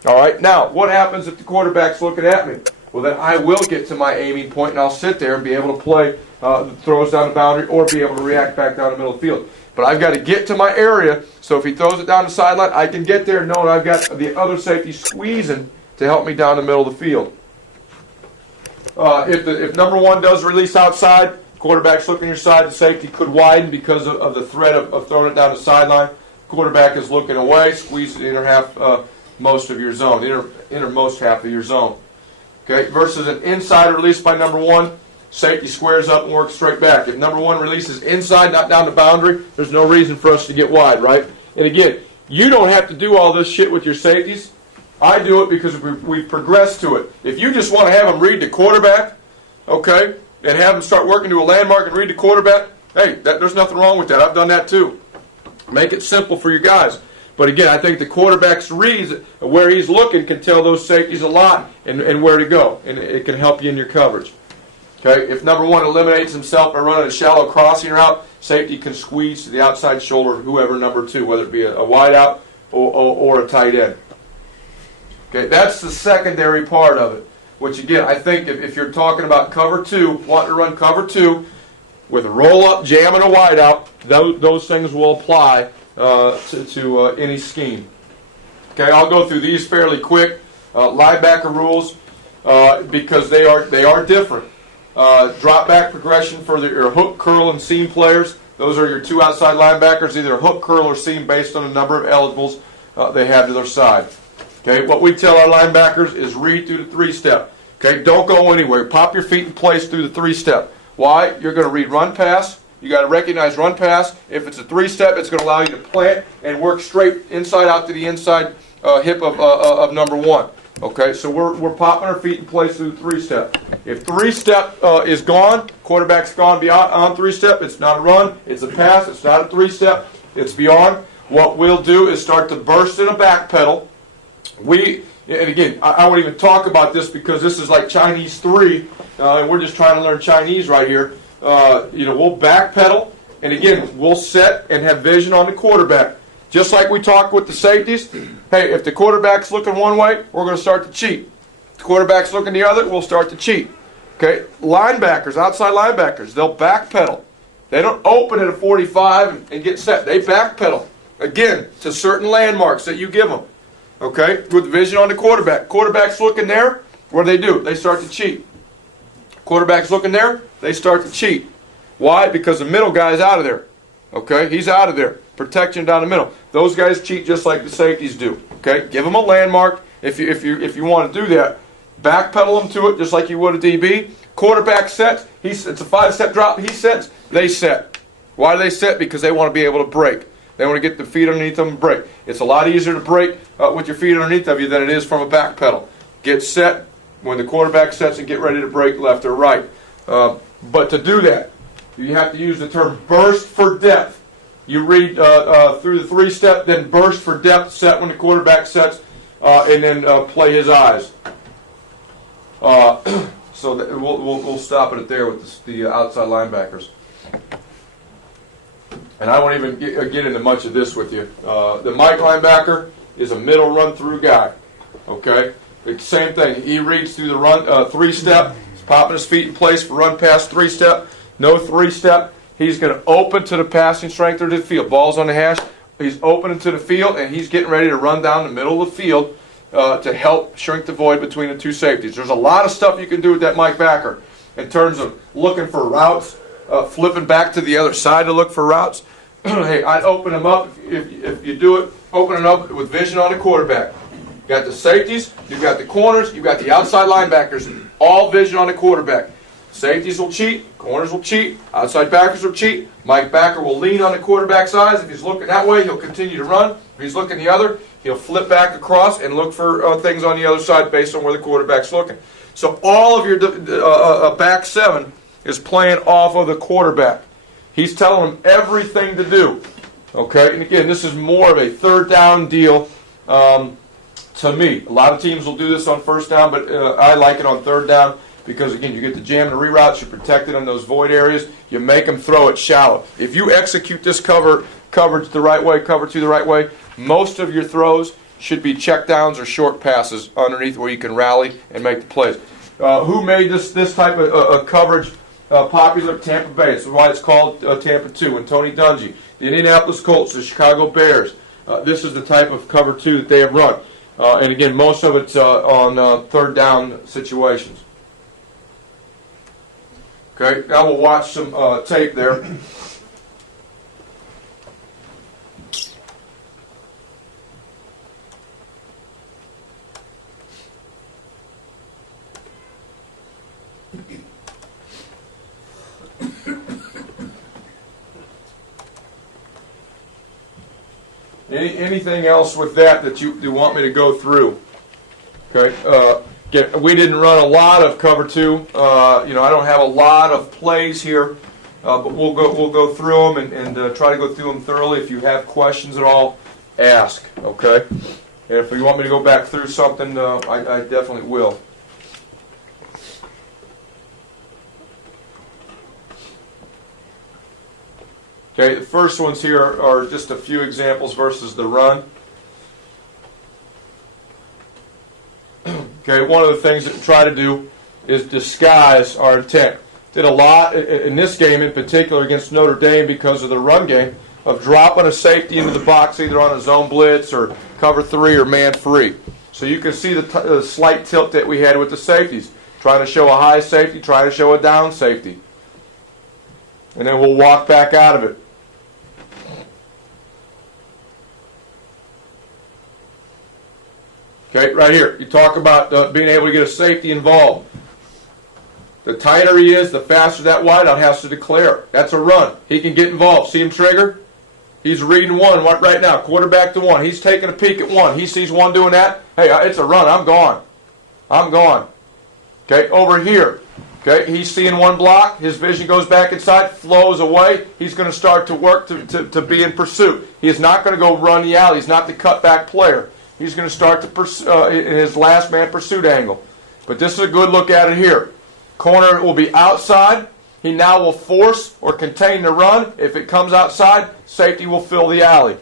All right? Now, what happens if the quarterback's looking at me? Well, then I will get to my aiming point, and I'll sit there and be able to play the throws down the boundary or be able to react back down the middle of the field. But I've got to get to my area, so if he throws it down the sideline, I can get there knowing I've got the other safety squeezing to help me down the middle of the field. If number 1 does release outside, quarterback's looking your side, the safety could widen because of the threat of throwing it down the sideline. Quarterback is looking away, squeeze the inner half, most of your zone, innermost half of your zone. Okay, versus an inside release by number 1, safety squares up and works straight back. If number 1 releases inside, not down the boundary, there's no reason for us to get wide, right? And again, you don't have to do all this shit with your safeties. I do it because we've progressed to it. If you just want to have them read the quarterback, okay, and have them start working to a landmark and read the quarterback, hey, there's nothing wrong with that. I've done that too. Make it simple for your guys. But again, I think the quarterback's reads where he's looking can tell those safeties a lot and where to go, and it can help you in your coverage. Okay, if number one eliminates himself by running a shallow crossing route, safety can squeeze to the outside shoulder of whoever number two, whether it be a wideout or a tight end. Okay, that's the secondary part of it. Which again, I think if you're talking about cover two, wanting to run cover two with a roll up, jam, and a wideout, those things will apply to any scheme. Okay, I'll go through these fairly quick. Linebacker rules because they are different. Drop back progression for your hook, curl, and seam players. Those are your two outside linebackers, either hook, curl, or seam based on the number of eligibles they have to their side. Okay, what we tell our linebackers is read through the three-step. Okay, don't go anywhere. Pop your feet in place through the three-step. Why? You're going to read run pass. You got to recognize run pass. If it's a three-step, it's going to allow you to plant and work straight inside out to the inside hip of number one. Okay, so we're popping our feet in place through the three-step. If three-step is gone, quarterback's gone beyond on three-step, it's not a run, it's a pass, it's not a three-step, it's beyond. What we'll do is start to burst in a back pedal. And again, I won't even talk about this because this is like Chinese 3, and we're just trying to learn Chinese right here. We'll back pedal, and again, we'll set and have vision on the quarterback. Just like we talked with the safeties, hey, if the quarterback's looking one way, we're going to start to cheat. If the quarterback's looking the other, we'll start to cheat. Okay, linebackers, outside linebackers, they'll backpedal. They don't open at a 45 and get set. They backpedal, again, to certain landmarks that you give them. Okay, with vision on the quarterback. Quarterback's looking there, what do? They start to cheat. Quarterback's looking there, they start to cheat. Why? Because the middle guy's out of there. Okay, he's out of there. Protection down the middle. Those guys cheat just like the safeties do. Okay, give them a landmark if you want to do that. Backpedal them to it just like you would a DB. Quarterback sets. It's a 5-step drop. He sets. They set. Why do they set? Because they want to be able to break. They want to get the feet underneath them and break. It's a lot easier to break with your feet underneath of you than it is from a back pedal. Get set when the quarterback sets and get ready to break left or right. But to do that, you have to use the term burst for depth. You read through the three-step, then burst for depth, set when the quarterback sets, and then play his eyes. So we'll stop it there with the outside linebackers. And I won't even get into much of this with you. The Mike linebacker is a middle run-through guy. Okay? The same thing. He reads through the run three-step. He's popping his feet in place for run pass three-step. No three-step. He's going to open to the passing strength of the field. Ball's on the hash. He's opening to the field, and he's getting ready to run down the middle of the field to help shrink the void between the two safeties. There's a lot of stuff you can do with that Mike backer in terms of looking for routes, flipping back to the other side to look for routes. Hey, I'd open them up, if you do it, open it up with vision on the quarterback. You've got the safeties, you've got the corners, you've got the outside linebackers, all vision on the quarterback. Safeties will cheat, corners will cheat, outside backers will cheat. Mike backer will lean on the quarterback's eyes. If he's looking that way, he'll continue to run. If he's looking the other, he'll flip back across and look for things on the other side based on where the quarterback's looking. So all of your back seven is playing off of the quarterback. He's telling them everything to do. Okay, and again, this is more of a third down deal to me. A lot of teams will do this on first down, but I like it on third down because, again, you get the jam and the reroutes, you're protected in those void areas, you make them throw it shallow. If you execute this coverage the right way, cover two the right way, most of your throws should be check downs or short passes underneath where you can rally and make the plays. Who made this type of coverage popular? Tampa Bay. That's why it's called Tampa 2. And Tony Dungy, the Indianapolis Colts, the Chicago Bears. This is the type of cover 2 that they have run. And again, most of it's on third down situations. Okay, now we'll watch some tape there. Anything else with that you want me to go through? Okay. We didn't run a lot of cover two. I don't have a lot of plays here, but we'll go through them and try to go through them thoroughly. If you have questions at all, ask. Okay. And if you want me to go back through something, I definitely will. Okay, the first ones here are just a few examples versus the run. Okay, one of the things that we try to do is disguise our intent. Did a lot in this game in particular against Notre Dame because of the run game of dropping a safety into the box either on a zone blitz or cover three or man free. So you can see the slight tilt that we had with the safeties. Trying to show a high safety, trying to show a down safety. And then we'll walk back out of it. Okay, right here. You talk about being able to get a safety involved. The tighter he is, the faster that wideout has to declare. That's a run. He can get involved. See him trigger? He's reading one right now. Quarterback to one. He's taking a peek at one. He sees one doing that. Hey, it's a run. I'm gone. I'm gone. Okay, over here. Okay, he's seeing one block. His vision goes back inside, flows away. He's going to start to work to be in pursuit. He is not going to go run the alley. He's not the cutback player. He's going to start to pursue in his last man pursuit angle. But this is a good look at it here. Corner will be outside. He now will force or contain the run. If it comes outside, safety will fill the alley.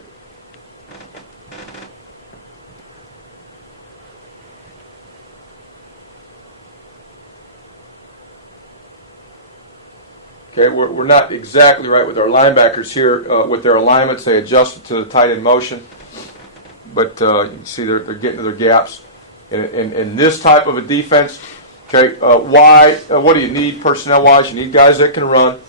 Okay, we're not exactly right with our linebackers here with their alignments. They adjusted to the tight end motion. But you can see they're getting to their gaps. In this type of a defense, okay, what do you need personnel-wise? You need guys that can run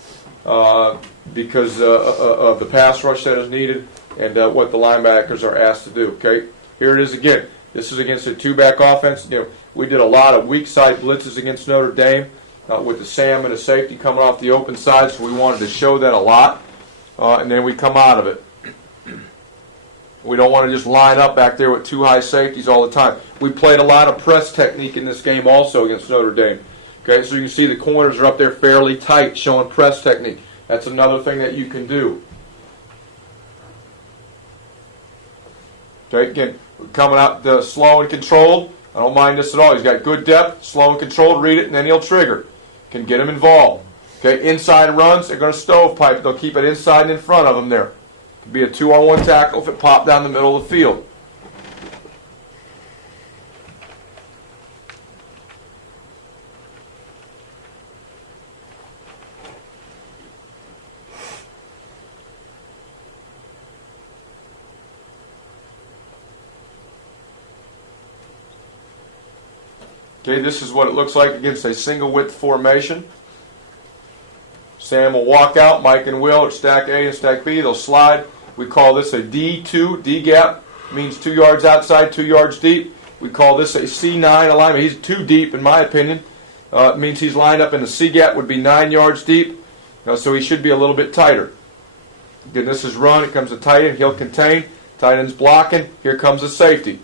because of the pass rush that is needed and what the linebackers are asked to do. Okay, here it is again. This is against a two-back offense. We did a lot of weak side blitzes against Notre Dame with the Sam and the safety coming off the open side, so we wanted to show that a lot, and then we come out of it. We don't want to just line up back there with two high safeties all the time. We played a lot of press technique in this game also against Notre Dame. Okay, so you can see the corners are up there fairly tight, showing press technique. That's another thing that you can do. Okay, again, coming out slow and controlled. I don't mind this at all. He's got good depth, slow and controlled, read it, and then he'll trigger. Can get him involved. Okay, inside runs, they're going to stovepipe. They'll keep it inside and in front of him there. Could be a 2-on-1 tackle if it popped down the middle of the field. Okay, this is what it looks like against a single width formation. Sam will walk out, Mike and Will at stack A and stack B. They'll slide. We call this a D2. D gap means 2 yards outside, 2 yards deep. We call this a C9 alignment. He's too deep, in my opinion. It means he's lined up in the C gap, would be 9 yards deep. So he should be a little bit tighter. Again, this is run. It comes to tight end. He'll contain. Tight end's blocking. Here comes the safety.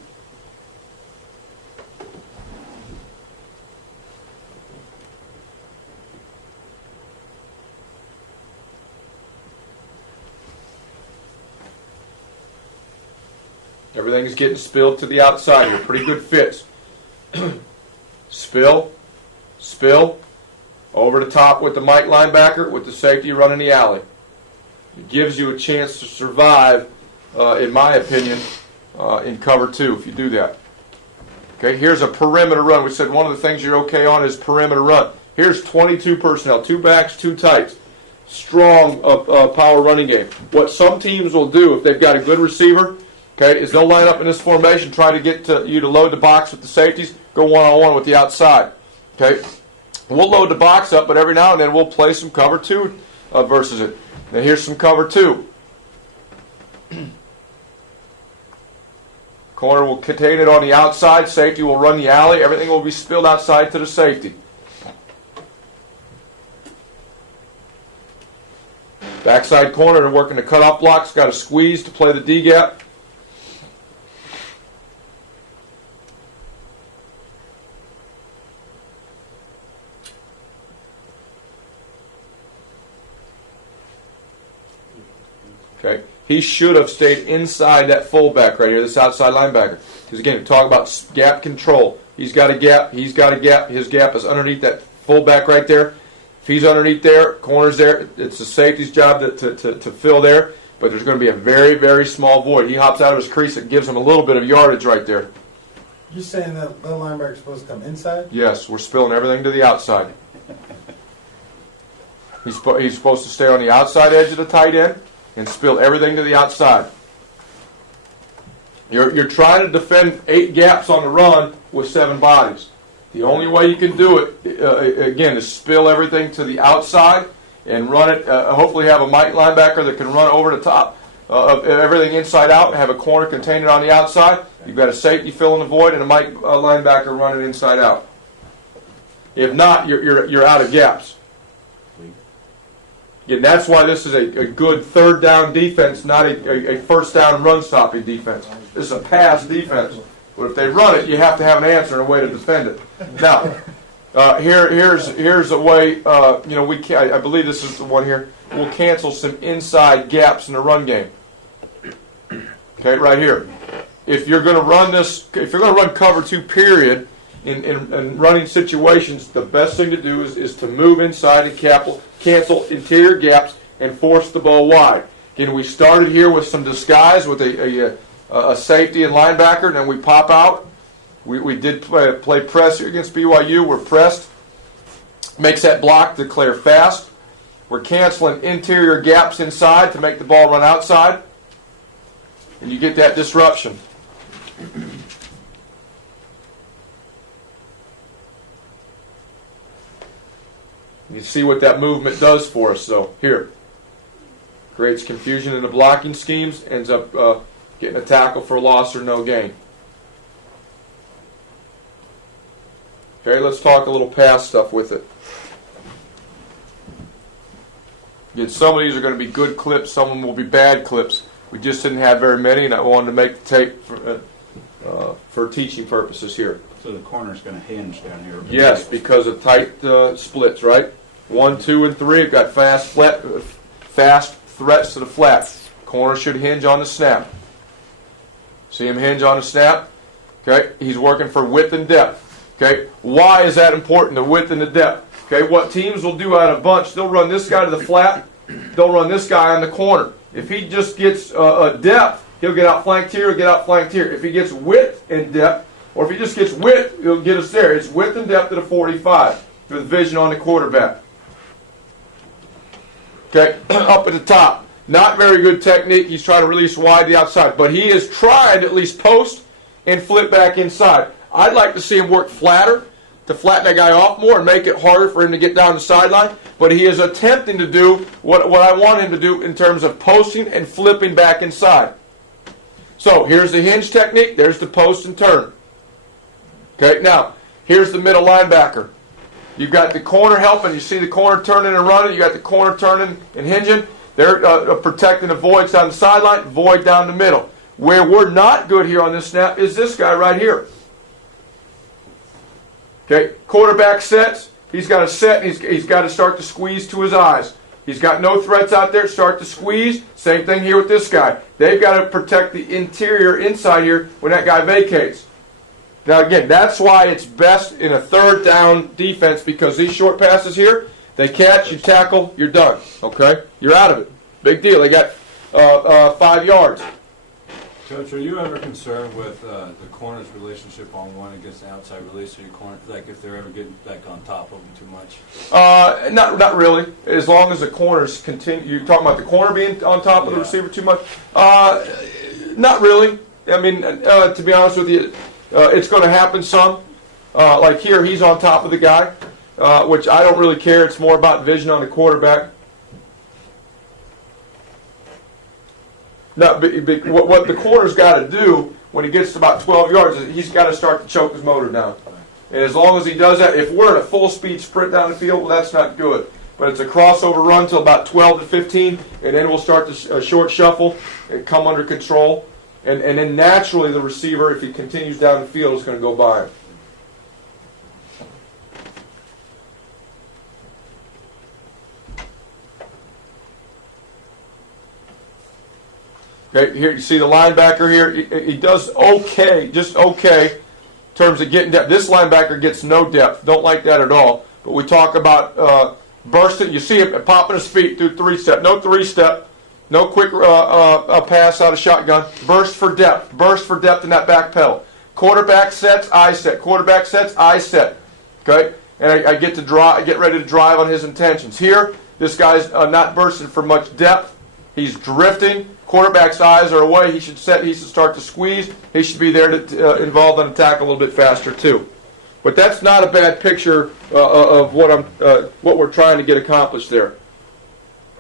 Everything's getting spilled to the outside here. Pretty good fits. Spill. Over the top with the Mike linebacker, with the safety running the alley. It gives you a chance to survive, in my opinion, in cover two if you do that. Okay, here's a perimeter run. We said one of the things you're okay on is perimeter run. Here's 22 personnel, 2 backs, 2 tights. Strong power running game. What some teams will do if they've got a good receiver, okay, is they'll line up in this formation, try to get you to load the box with the safeties, go one-on-one with the outside. Okay, we'll load the box up, but every now and then we'll play some cover two versus it. Now here's some cover two. Corner will contain it on the outside. Safety will run the alley. Everything will be spilled outside to the safety. Backside corner, they're working the cutoff blocks. Got to squeeze to play the D gap. Okay, he should have stayed inside that fullback right here, this outside linebacker. Because again, talk about gap control. He's got a gap. He's got a gap. His gap is underneath that fullback right there. If he's underneath there, corner's there. It's the safety's job to fill there. But there's going to be a very, very small void. He hops out of his crease. It gives him a little bit of yardage right there. You're saying that the linebacker's supposed to come inside? Yes, we're spilling everything to the outside. He's supposed to stay on the outside edge of the tight end and spill everything to the outside. You're trying to defend 8 gaps on the run with 7 bodies. The only way you can do it, again, is spill everything to the outside and run it. Hopefully have a Mike linebacker that can run over the top of everything inside out and have a corner contain it on the outside. You've got a safety filling the void and a Mike linebacker running inside out. If not, you're out of gaps. Again, that's why this is a good third down defense, not a first down run stopping defense. This is a pass defense. But if they run it, you have to have an answer and a way to defend it. Now, here's a way. I believe this is the one here. We'll cancel some inside gaps in the run game. Okay, right here. If you're going to run this, if you're going to run cover 2 period in running situations, the best thing to do is to move inside and cancel interior gaps and force the ball wide. Again, we started here with some disguise with a safety and linebacker, and then we pop out. We did play press here against BYU. We're pressed. Makes that block declare fast. We're canceling interior gaps inside to make the ball run outside. And you get that disruption. You see what that movement does for us, though. Here. Creates confusion in the blocking schemes. Ends up getting a tackle for a loss or no gain. Okay, let's talk a little pass stuff with it. Again, some of these are going to be good clips. Some of them will be bad clips. We just didn't have very many, and I wanted to make the tape for teaching purposes here. So the corner's going to hinge down here. Yes, because of tight splits, right? 1, 2, and 3 have got fast threats to the flat. Corner should hinge on the snap. See him hinge on the snap? Okay, he's working for width and depth. Okay, why is that important, the width and the depth? Okay, what teams will do out of bunch, they'll run this guy to the flat, they'll run this guy on the corner. If he just gets a depth, he'll get outflanked here, get outflanked here. If he gets width and depth, or if he just gets width, he'll get us there. It's width and depth at a 45 with vision on the quarterback. Okay, up at the top. Not very good technique. He's trying to release wide to the outside. But he has tried at least post and flip back inside. I'd like to see him work flatter to flatten that guy off more and make it harder for him to get down the sideline. But he is attempting to do what I want him to do in terms of posting and flipping back inside. So here's the hinge technique. There's the post and turn. Okay, now here's the middle linebacker. You've got the corner helping. You see the corner turning and running. You got the corner turning and hinging. They're protecting the voids down the sideline, void down the middle. Where we're not good here on this snap is this guy right here. Okay, quarterback sets. He's got to set. He's got to start to squeeze to his eyes. He's got no threats out there. Start to squeeze. Same thing here with this guy. They've got to protect the interior inside here when that guy vacates. Now again, that's why it's best in a third down defense, because these short passes here, they catch, you tackle, you're done. Okay? You're out of it. Big deal. They got 5 yards. Coach, are you ever concerned with the corner's relationship on one against the outside release of your corner? Like if they're ever getting back on top of them too much? Not really. As long as the corners continue. You're talking about the corner being on top of the receiver too much? Not really. I mean, to be honest with you, it's going to happen some. Like here, he's on top of the guy, which I don't really care. It's more about vision on the quarterback. No, what the corner's got to do when he gets to about 12 yards is he's got to start to choke his motor down. And as long as he does that, if we're in a full-speed sprint down the field, well, that's not good. But it's a crossover run till about 12 to 15, and then we'll start the short shuffle and come under control. And then naturally the receiver, if he continues down the field, is going to go by him. Okay, here you see the linebacker here. He does okay, just okay, in terms of getting depth. This linebacker gets no depth. Don't like that at all. But we talk about bursting. You see him popping his feet through three-step. No three-step. No quick pass out of shotgun. Burst for depth. Burst for depth in that back pedal. Quarterback sets, I set. Quarterback sets, I set. Okay, and I get to get ready to drive on his intentions. Here, this guy's not bursting for much depth. He's drifting. Quarterback's eyes are away. He should set. He should start to squeeze. He should be there to involved on attack a little bit faster too. But that's not a bad picture of what we're trying to get accomplished there.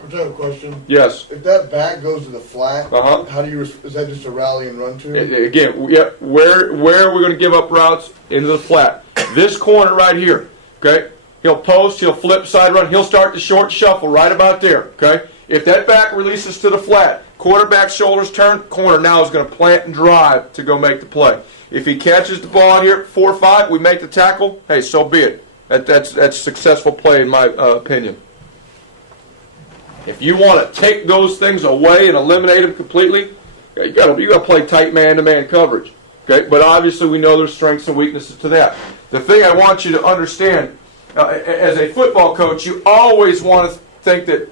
I just have a question. Yes. If that back goes to the flat, Uh-huh. how do you? Is that just a rally and run to? Again, yeah. Where are we going to give up routes into the flat? This corner right here. Okay. He'll post. He'll flip side run. He'll start the short shuffle right about there. Okay. If that back releases to the flat, quarterback shoulders turn, corner now is going to plant and drive to go make the play. If he catches the ball out here at 4-5, we make the tackle. Hey, so be it. That's a successful play in my opinion. If you want to take those things away and eliminate them completely, you got to play tight man-to-man coverage. Okay, but obviously we know there's strengths and weaknesses to that. The thing I want you to understand, as a football coach, you always want to think that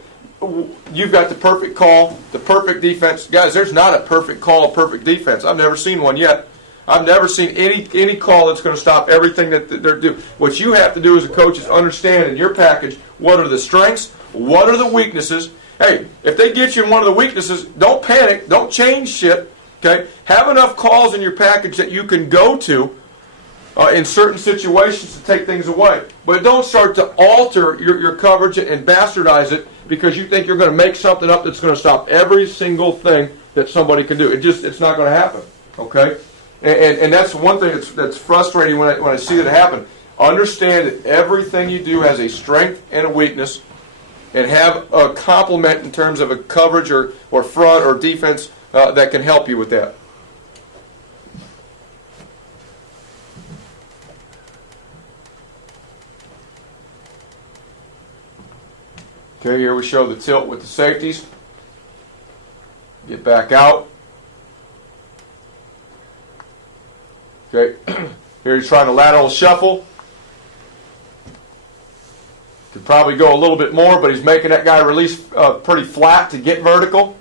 you've got the perfect call, the perfect defense. Guys, there's not a perfect call, a perfect defense. I've never seen one yet. I've never seen any call that's going to stop everything that they're doing. What you have to do as a coach is understand in your package what are the strengths, what are the weaknesses. Hey, if they get you in one of the weaknesses, don't panic, don't change shit. Okay, have enough calls in your package that you can go to in certain situations to take things away. But don't start to alter your coverage and bastardize it because you think you're going to make something up that's going to stop every single thing that somebody can do. It's not going to happen. Okay. And that's one thing that's frustrating when I see that happen. Understand that everything you do has a strength and a weakness, and have a complement in terms of a coverage or front or defense that can help you with that. Okay, here we show the tilt with the safeties. Get back out. Okay, here he's trying to lateral shuffle. Could probably go a little bit more, but he's making that guy release pretty flat to get vertical.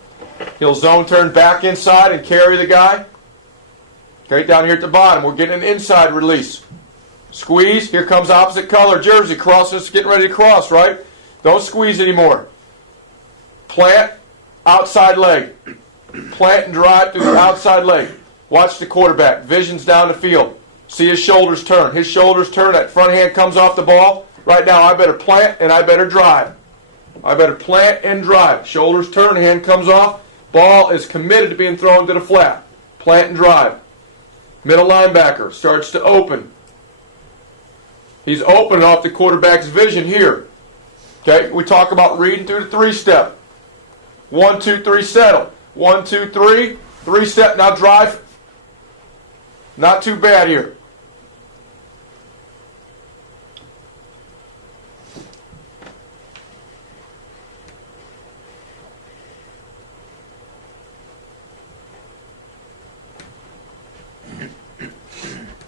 He'll zone turn back inside and carry the guy. Okay, down here at the bottom, we're getting an inside release. Squeeze, here comes opposite color jersey, crosses, getting ready to cross, right? Don't squeeze anymore. Plant, outside leg. Plant and drive through the outside leg. Watch the quarterback. Vision's down the field. See his shoulders turn. His shoulders turn. That front hand comes off the ball. Right now, I better plant and I better drive. I better plant and drive. Shoulders turn. Hand comes off. Ball is committed to being thrown to the flat. Plant and drive. Middle linebacker starts to open. He's opening off the quarterback's vision here. Okay, we talk about reading through the three-step. 1, 2, 3, settle. 1, 2, 3, three-step. Now drive. Not too bad here.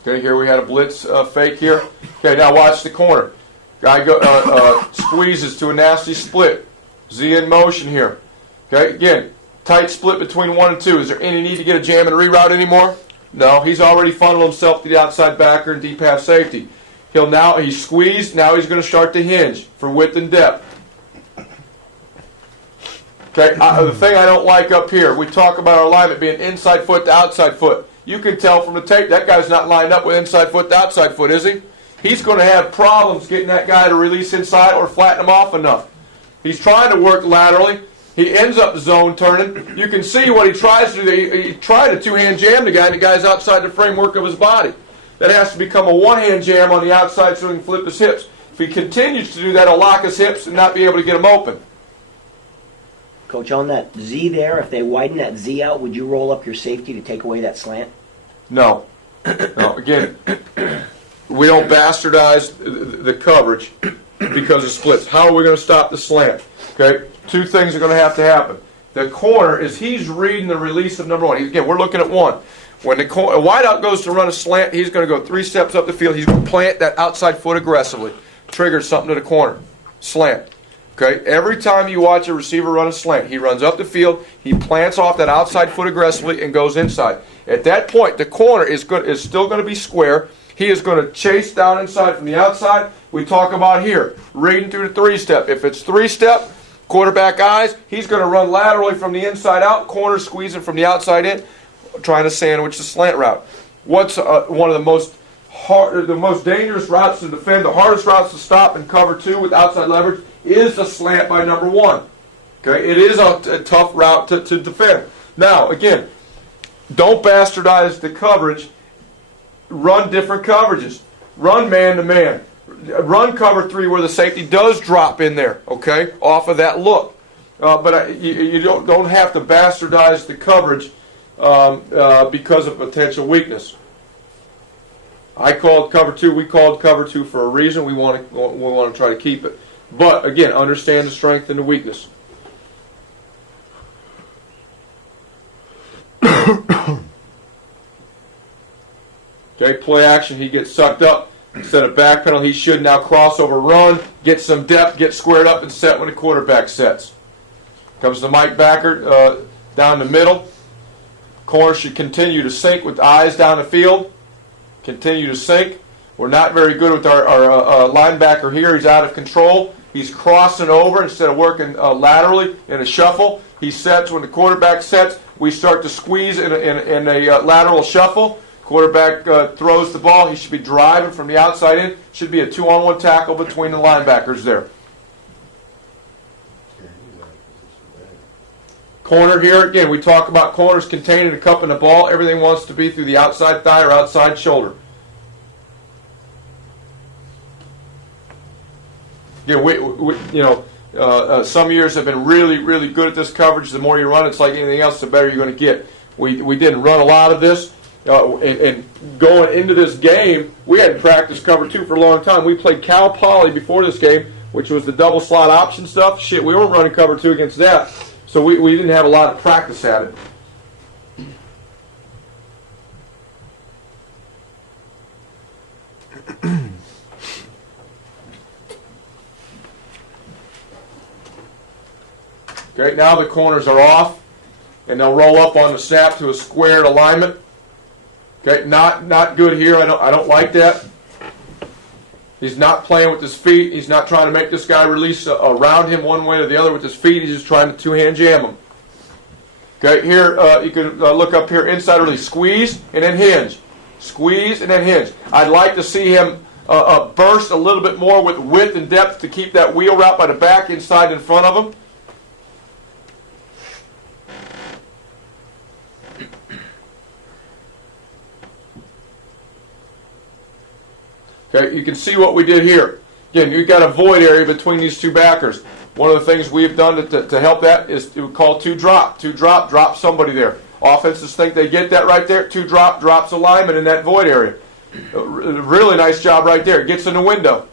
Okay, here we had a blitz fake here. Okay, now watch the corner. Guy squeezes to a nasty split. Z in motion here. Okay, again, tight split between 1 and 2. Is there any need to get a jam and reroute anymore? No, he's already funneled himself to the outside backer and deep half safety. He's squeezed, now he's going to start to hinge for width and depth. Okay, the thing I don't like up here, we talk about our alignment being inside foot to outside foot. You can tell from the tape that guy's not lined up with inside foot to outside foot, is he? He's going to have problems getting that guy to release inside or flatten him off enough. He's trying to work laterally. He ends up zone turning. You can see what he tries to do. He tried a two-hand jam the guy, and the guy's outside the framework of his body. That has to become a one-hand jam on the outside so he can flip his hips. If he continues to do that, he'll lock his hips and not be able to get them open. Coach, on that Z there, if they widen that Z out, would you roll up your safety to take away that slant? No. No. Again, we don't bastardize the coverage because of splits. How are we going to stop the slant? Okay, two things are going to have to happen. the corner is he's reading the release of number one. Again, we're looking at one. When a wideout goes to run a slant, he's going to go 3 steps up the field. He's going to plant that outside foot aggressively. Triggers something to the corner. Slant. Okay? Every time you watch a receiver run a slant, he runs up the field, he plants off that outside foot aggressively and goes inside. At that point, the corner is still going to be square. He is going to chase down inside from the outside. We talk about here, reading through the 3-step. If it's 3-step, quarterback eyes, he's going to run laterally from the inside out, corner squeezing from the outside in, trying to sandwich the slant route. What's one of the most dangerous routes to defend, the hardest routes to stop in cover 2 with outside leverage is the slant by number 1. Okay, it is a tough route to defend. Now, again, don't bastardize the coverage. Run different coverages. Run man-to-man. Run cover 3 where the safety does drop in there, okay, off of that look. But you don't have to bastardize the coverage because of potential weakness. I called cover 2. We called cover 2 for a reason. We want to try to keep it. But again, understand the strength and the weakness. Okay, play action. He gets sucked up. Instead of backpedal, he should now crossover run, get some depth, get squared up and set when the quarterback sets. Comes the Mike backer down the middle. Corner should continue to sink with eyes down the field. Continue to sink. We're not very good with our linebacker here. He's out of control. He's crossing over instead of working laterally in a shuffle. He sets when the quarterback sets. We start to squeeze in a lateral shuffle. Quarterback throws the ball. He should be driving from the outside in. Should be a 2-on-1 tackle between the linebackers there. Corner here, again, we talk about corners containing the cup and the ball. Everything wants to be through the outside thigh or outside shoulder. Yeah, some years have been really, really good at this coverage. The more you run, it's like anything else, the better you're going to get. We didn't run a lot of this. And going into this game, we hadn't practiced cover 2 for a long time. We played Cal Poly before this game, which was the double slot option stuff. Shit, we weren't running cover 2 against that. So we didn't have a lot of practice at it. Okay, now the corners are off, and they'll roll up on the snap to a squared alignment. Okay, not good here. I don't like that. He's not playing with his feet. He's not trying to make this guy release around him one way or the other with his feet. He's just trying to two-hand jam him. Okay, here you can look up here, inside release. Squeeze and then hinge. Squeeze and then hinge. I'd like to see him burst a little bit more with width and depth to keep that wheel route by the back, inside in front of him. Okay, you can see what we did here. Again, you've got a void area between these two backers. One of the things we've done to help that is to call 2-drop. 2-drop, drop somebody there. Offenses think they get that right there. 2-drop, drops a lineman in that void area. Really nice job right there. Gets in the window.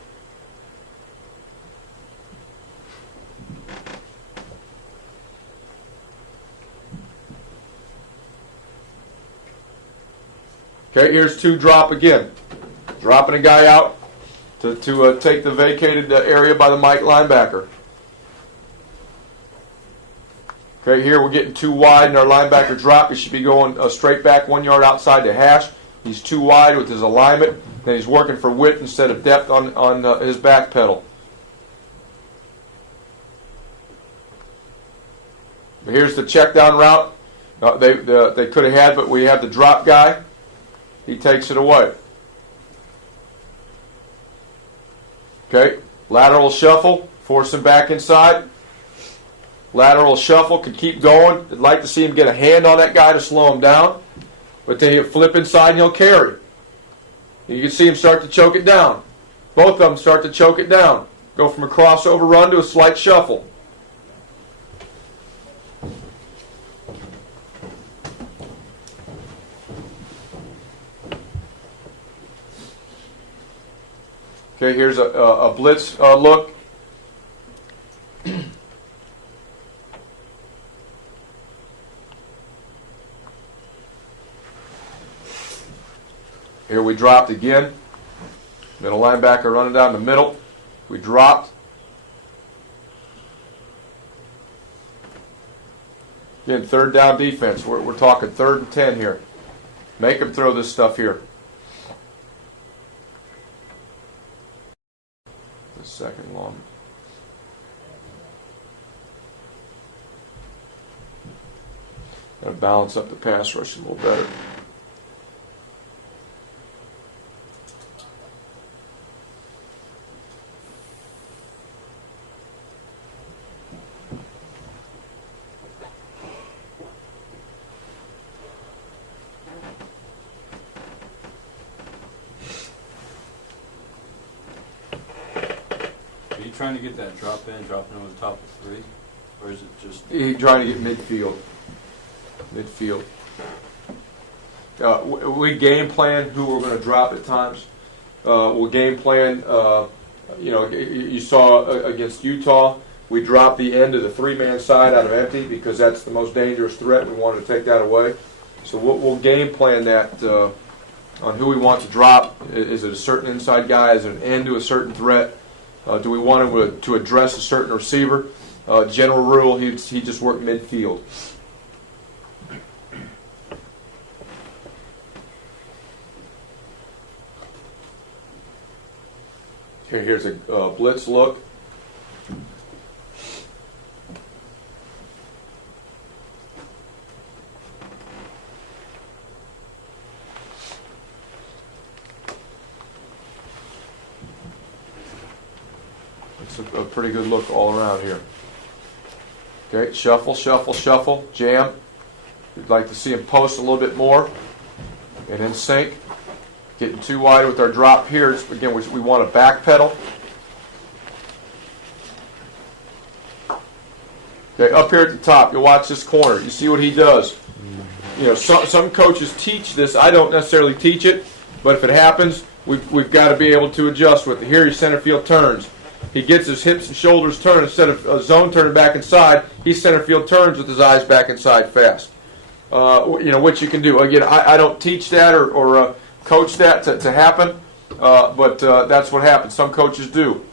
Okay, here's 2-drop again. Dropping a guy out to take the vacated area by the Mike linebacker. Okay, here we're getting too wide in our linebacker drop. He should be going straight back 1 yard outside the hash. He's too wide with his alignment. Then he's working for width instead of depth on his back pedal. Here's the check down route. They could have had, but we have the drop guy. He takes it away. Okay, lateral shuffle, force him back inside. Lateral shuffle, could keep going. I'd like to see him get a hand on that guy to slow him down. But then he'll flip inside and he'll carry. You can see him start to choke it down. Both of them start to choke it down. Go from a crossover run to a slight shuffle. Okay, here's a blitz look. Here we dropped again. Middle linebacker running down the middle. We dropped. Again, third down defense. We're talking 3rd and 10 here. Make them throw this stuff here. The second long. Got to balance up the pass rush a little better. Are you trying to get that dropping over the top of 3? Or is it just... He's trying to get midfield. Midfield. We game plan who we're going to drop at times. We'll game plan, you saw against Utah, we dropped the end of the 3-man side out of empty because that's the most dangerous threat. We wanted to take that away. So we'll game plan that on who we want to drop. Is it a certain inside guy? Is it an end to a certain threat? Do we want him to address a certain receiver? General rule, he just worked midfield. Here's a blitz look. It's a pretty good look all around here. Okay, shuffle, shuffle, shuffle, jam. We'd like to see him post a little bit more. And then sink. Getting too wide with our drop here. Again, we want to backpedal. Okay, up here at the top, you'll watch this corner. You see what he does. You know, some coaches teach this. I don't necessarily teach it, but if it happens, we've got to be able to adjust with it. Here, his center field turns. He gets his hips and shoulders turned instead of a zone turning back inside. He center field turns with his eyes back inside fast. What you can do. Again, I don't teach that or coach that to happen, but that's what happens. Some coaches do.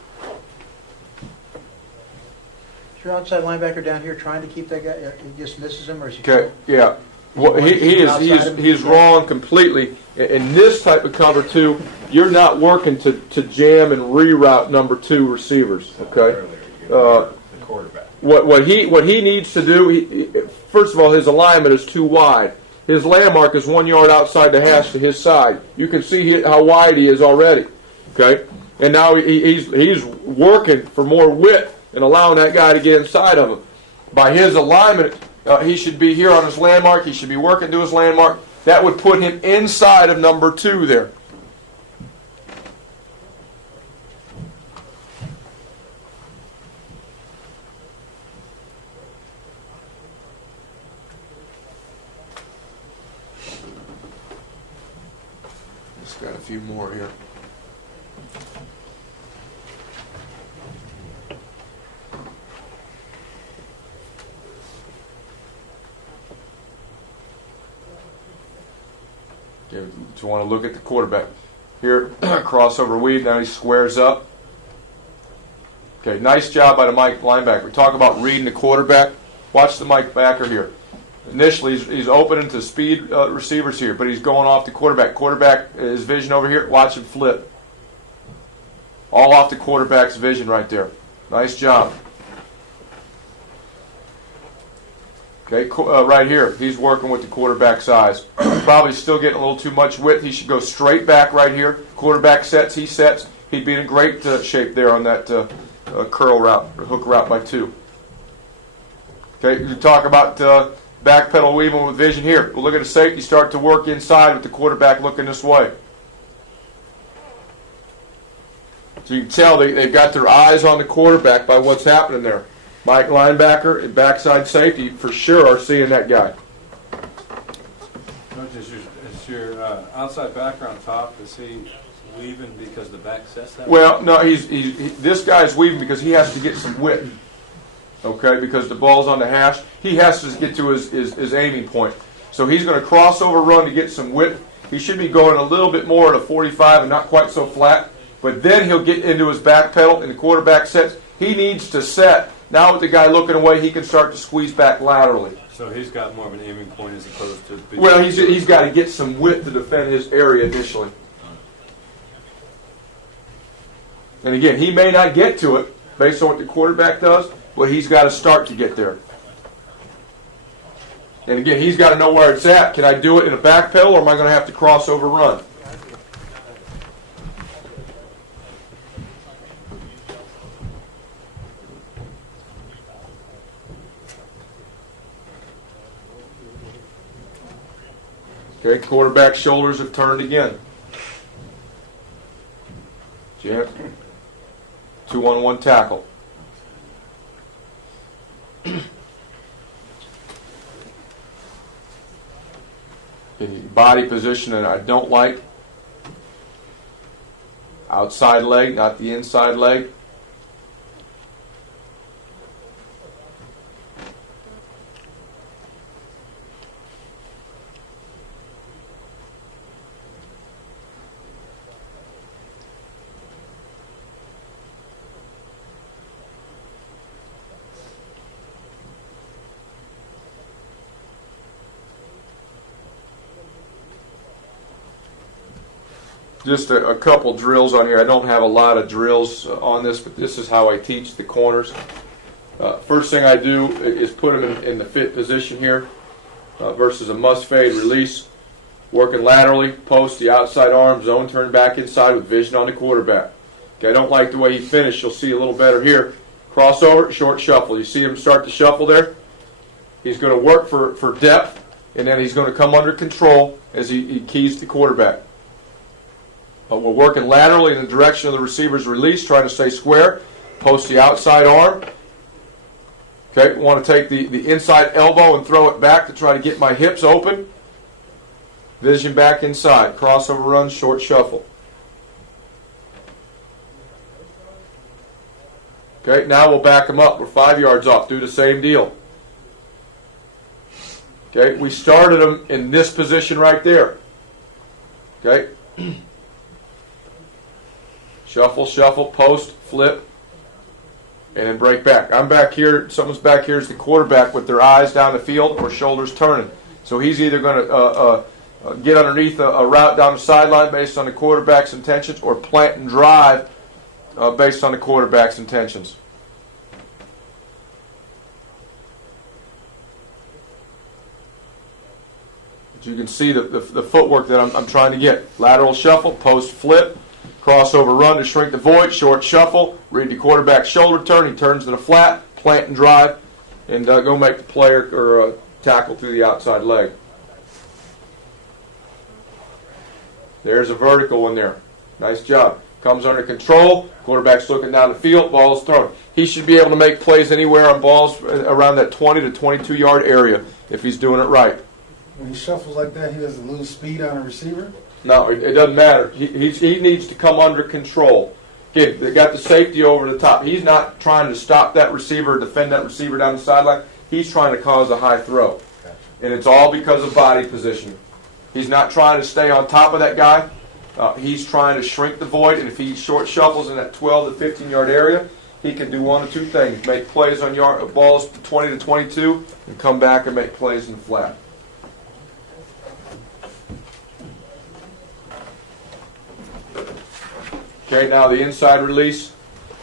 Is your outside linebacker down here trying to keep that guy? He just misses him, or is he? Okay, yeah. Well, he's wrong completely. In this type of cover two, you're not working to jam and reroute number 2 receivers. Okay. The quarterback. What he needs to do, first of all, his alignment is too wide. His landmark is 1 yard outside the hash to his side. You can see how wide he is already. Okay, and now he's working for more width and allowing that guy to get inside of him. By his alignment, he should be here on his landmark. He should be working to his landmark. That would put him inside of number 2 there. Just got a few more here. Okay, you want to look at the quarterback. Here, crossover weave, now he squares up. Okay, nice job by the Mike linebacker. We talk about reading the quarterback. Watch the Mike backer here. Initially, he's opening to speed receivers here, but he's going off the quarterback. Quarterback, his vision over here, watch him flip. All off the quarterback's vision right there. Nice job. Okay, right here, he's working with the quarterback's eyes. Probably still getting a little too much width. He should go straight back right here. Quarterback sets, he sets. He'd be in great shape there on that curl route, or hook route by 2. Okay, you talk about backpedal weaving with vision here. We'll look at the safety, start to work inside with the quarterback looking this way. So you can tell they've got their eyes on the quarterback by what's happening there. Mike linebacker and backside safety for sure are seeing that guy. Coach, is your outside backer on top, is he weaving because the back sets that? Well, no, this guy's weaving because he has to get some width. Okay, because the ball's on the hash. He has to get to his aiming point. So he's going to crossover run to get some width. He should be going a little bit more at a 45 and not quite so flat. But then he'll get into his back pedal and the quarterback sets. He needs to set. Now with the guy looking away, he can start to squeeze back laterally. So he's got more of an aiming point as opposed to... Well, he's got to get some width to defend his area initially. And again, he may not get to it based on what the quarterback does, but he's got to start to get there. And again, he's got to know where it's at. Can I do it in a back pedal, or am I going to have to cross over run? Okay, quarterback shoulders have turned again. Jab. 2-on-1 tackle. Body position that I don't like. Outside leg, not the inside leg. Just a couple drills on here. I don't have a lot of drills on this, but this is how I teach the corners. First thing I do is put them in the fit position here versus a must fade release. Working laterally, post the outside arm, zone turn back inside with vision on the quarterback. Okay, I don't like the way he finished. You'll see a little better here. Crossover, short shuffle. You see him start to shuffle there? He's going to work for depth, and then he's going to come under control as he keys the quarterback. We're working laterally in the direction of the receiver's release, trying to stay square. Post the outside arm. Okay, want to take the inside elbow and throw it back to try to get my hips open. Vision back inside. Crossover run, short shuffle. Okay, now we'll back them up. We're 5 yards off. Do the same deal. Okay, we started them in this position right there. Okay. Shuffle, shuffle, post, flip, and then break back. I'm back here. Someone's back here is the quarterback with their eyes down the field or shoulders turning. So he's either going to get underneath a route down the sideline based on the quarterback's intentions, or plant and drive based on the quarterback's intentions. But you can see the footwork that I'm trying to get. Lateral shuffle, post, flip. Crossover run to shrink the void, short shuffle, read the quarterback's shoulder turn, he turns to the flat, plant and drive, and go make the play or tackle through the outside leg. There's a vertical one there. Nice job. Comes under control, quarterback's looking down the field, ball's thrown. He should be able to make plays anywhere on balls around that 20 to 22 yard area if he's doing it right. When he shuffles like that, he doesn't lose speed on a receiver? No, it doesn't matter. He needs to come under control. Again, they got the safety over the top. He's not trying to stop that receiver or defend that receiver down the sideline. He's trying to cause a high throw. Gotcha. And it's all because of body positioning. He's not trying to stay on top of that guy. He's trying to shrink the void, and if he short shuffles in that 12 to 15 yard area, he can do one of two things. Make plays on balls 20 to 22 and come back and make plays in the flat. Okay, now the inside release,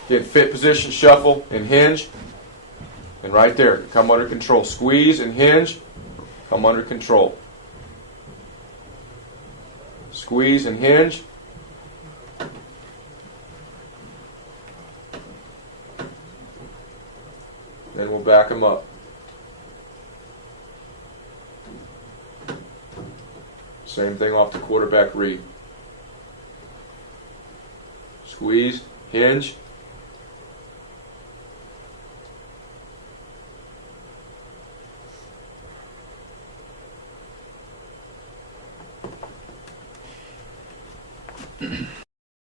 get fit position, shuffle, and hinge. And right there, come under control. Squeeze and hinge, come under control. Squeeze and hinge. Then we'll back them up. Same thing off the quarterback read. Squeeze, hinge.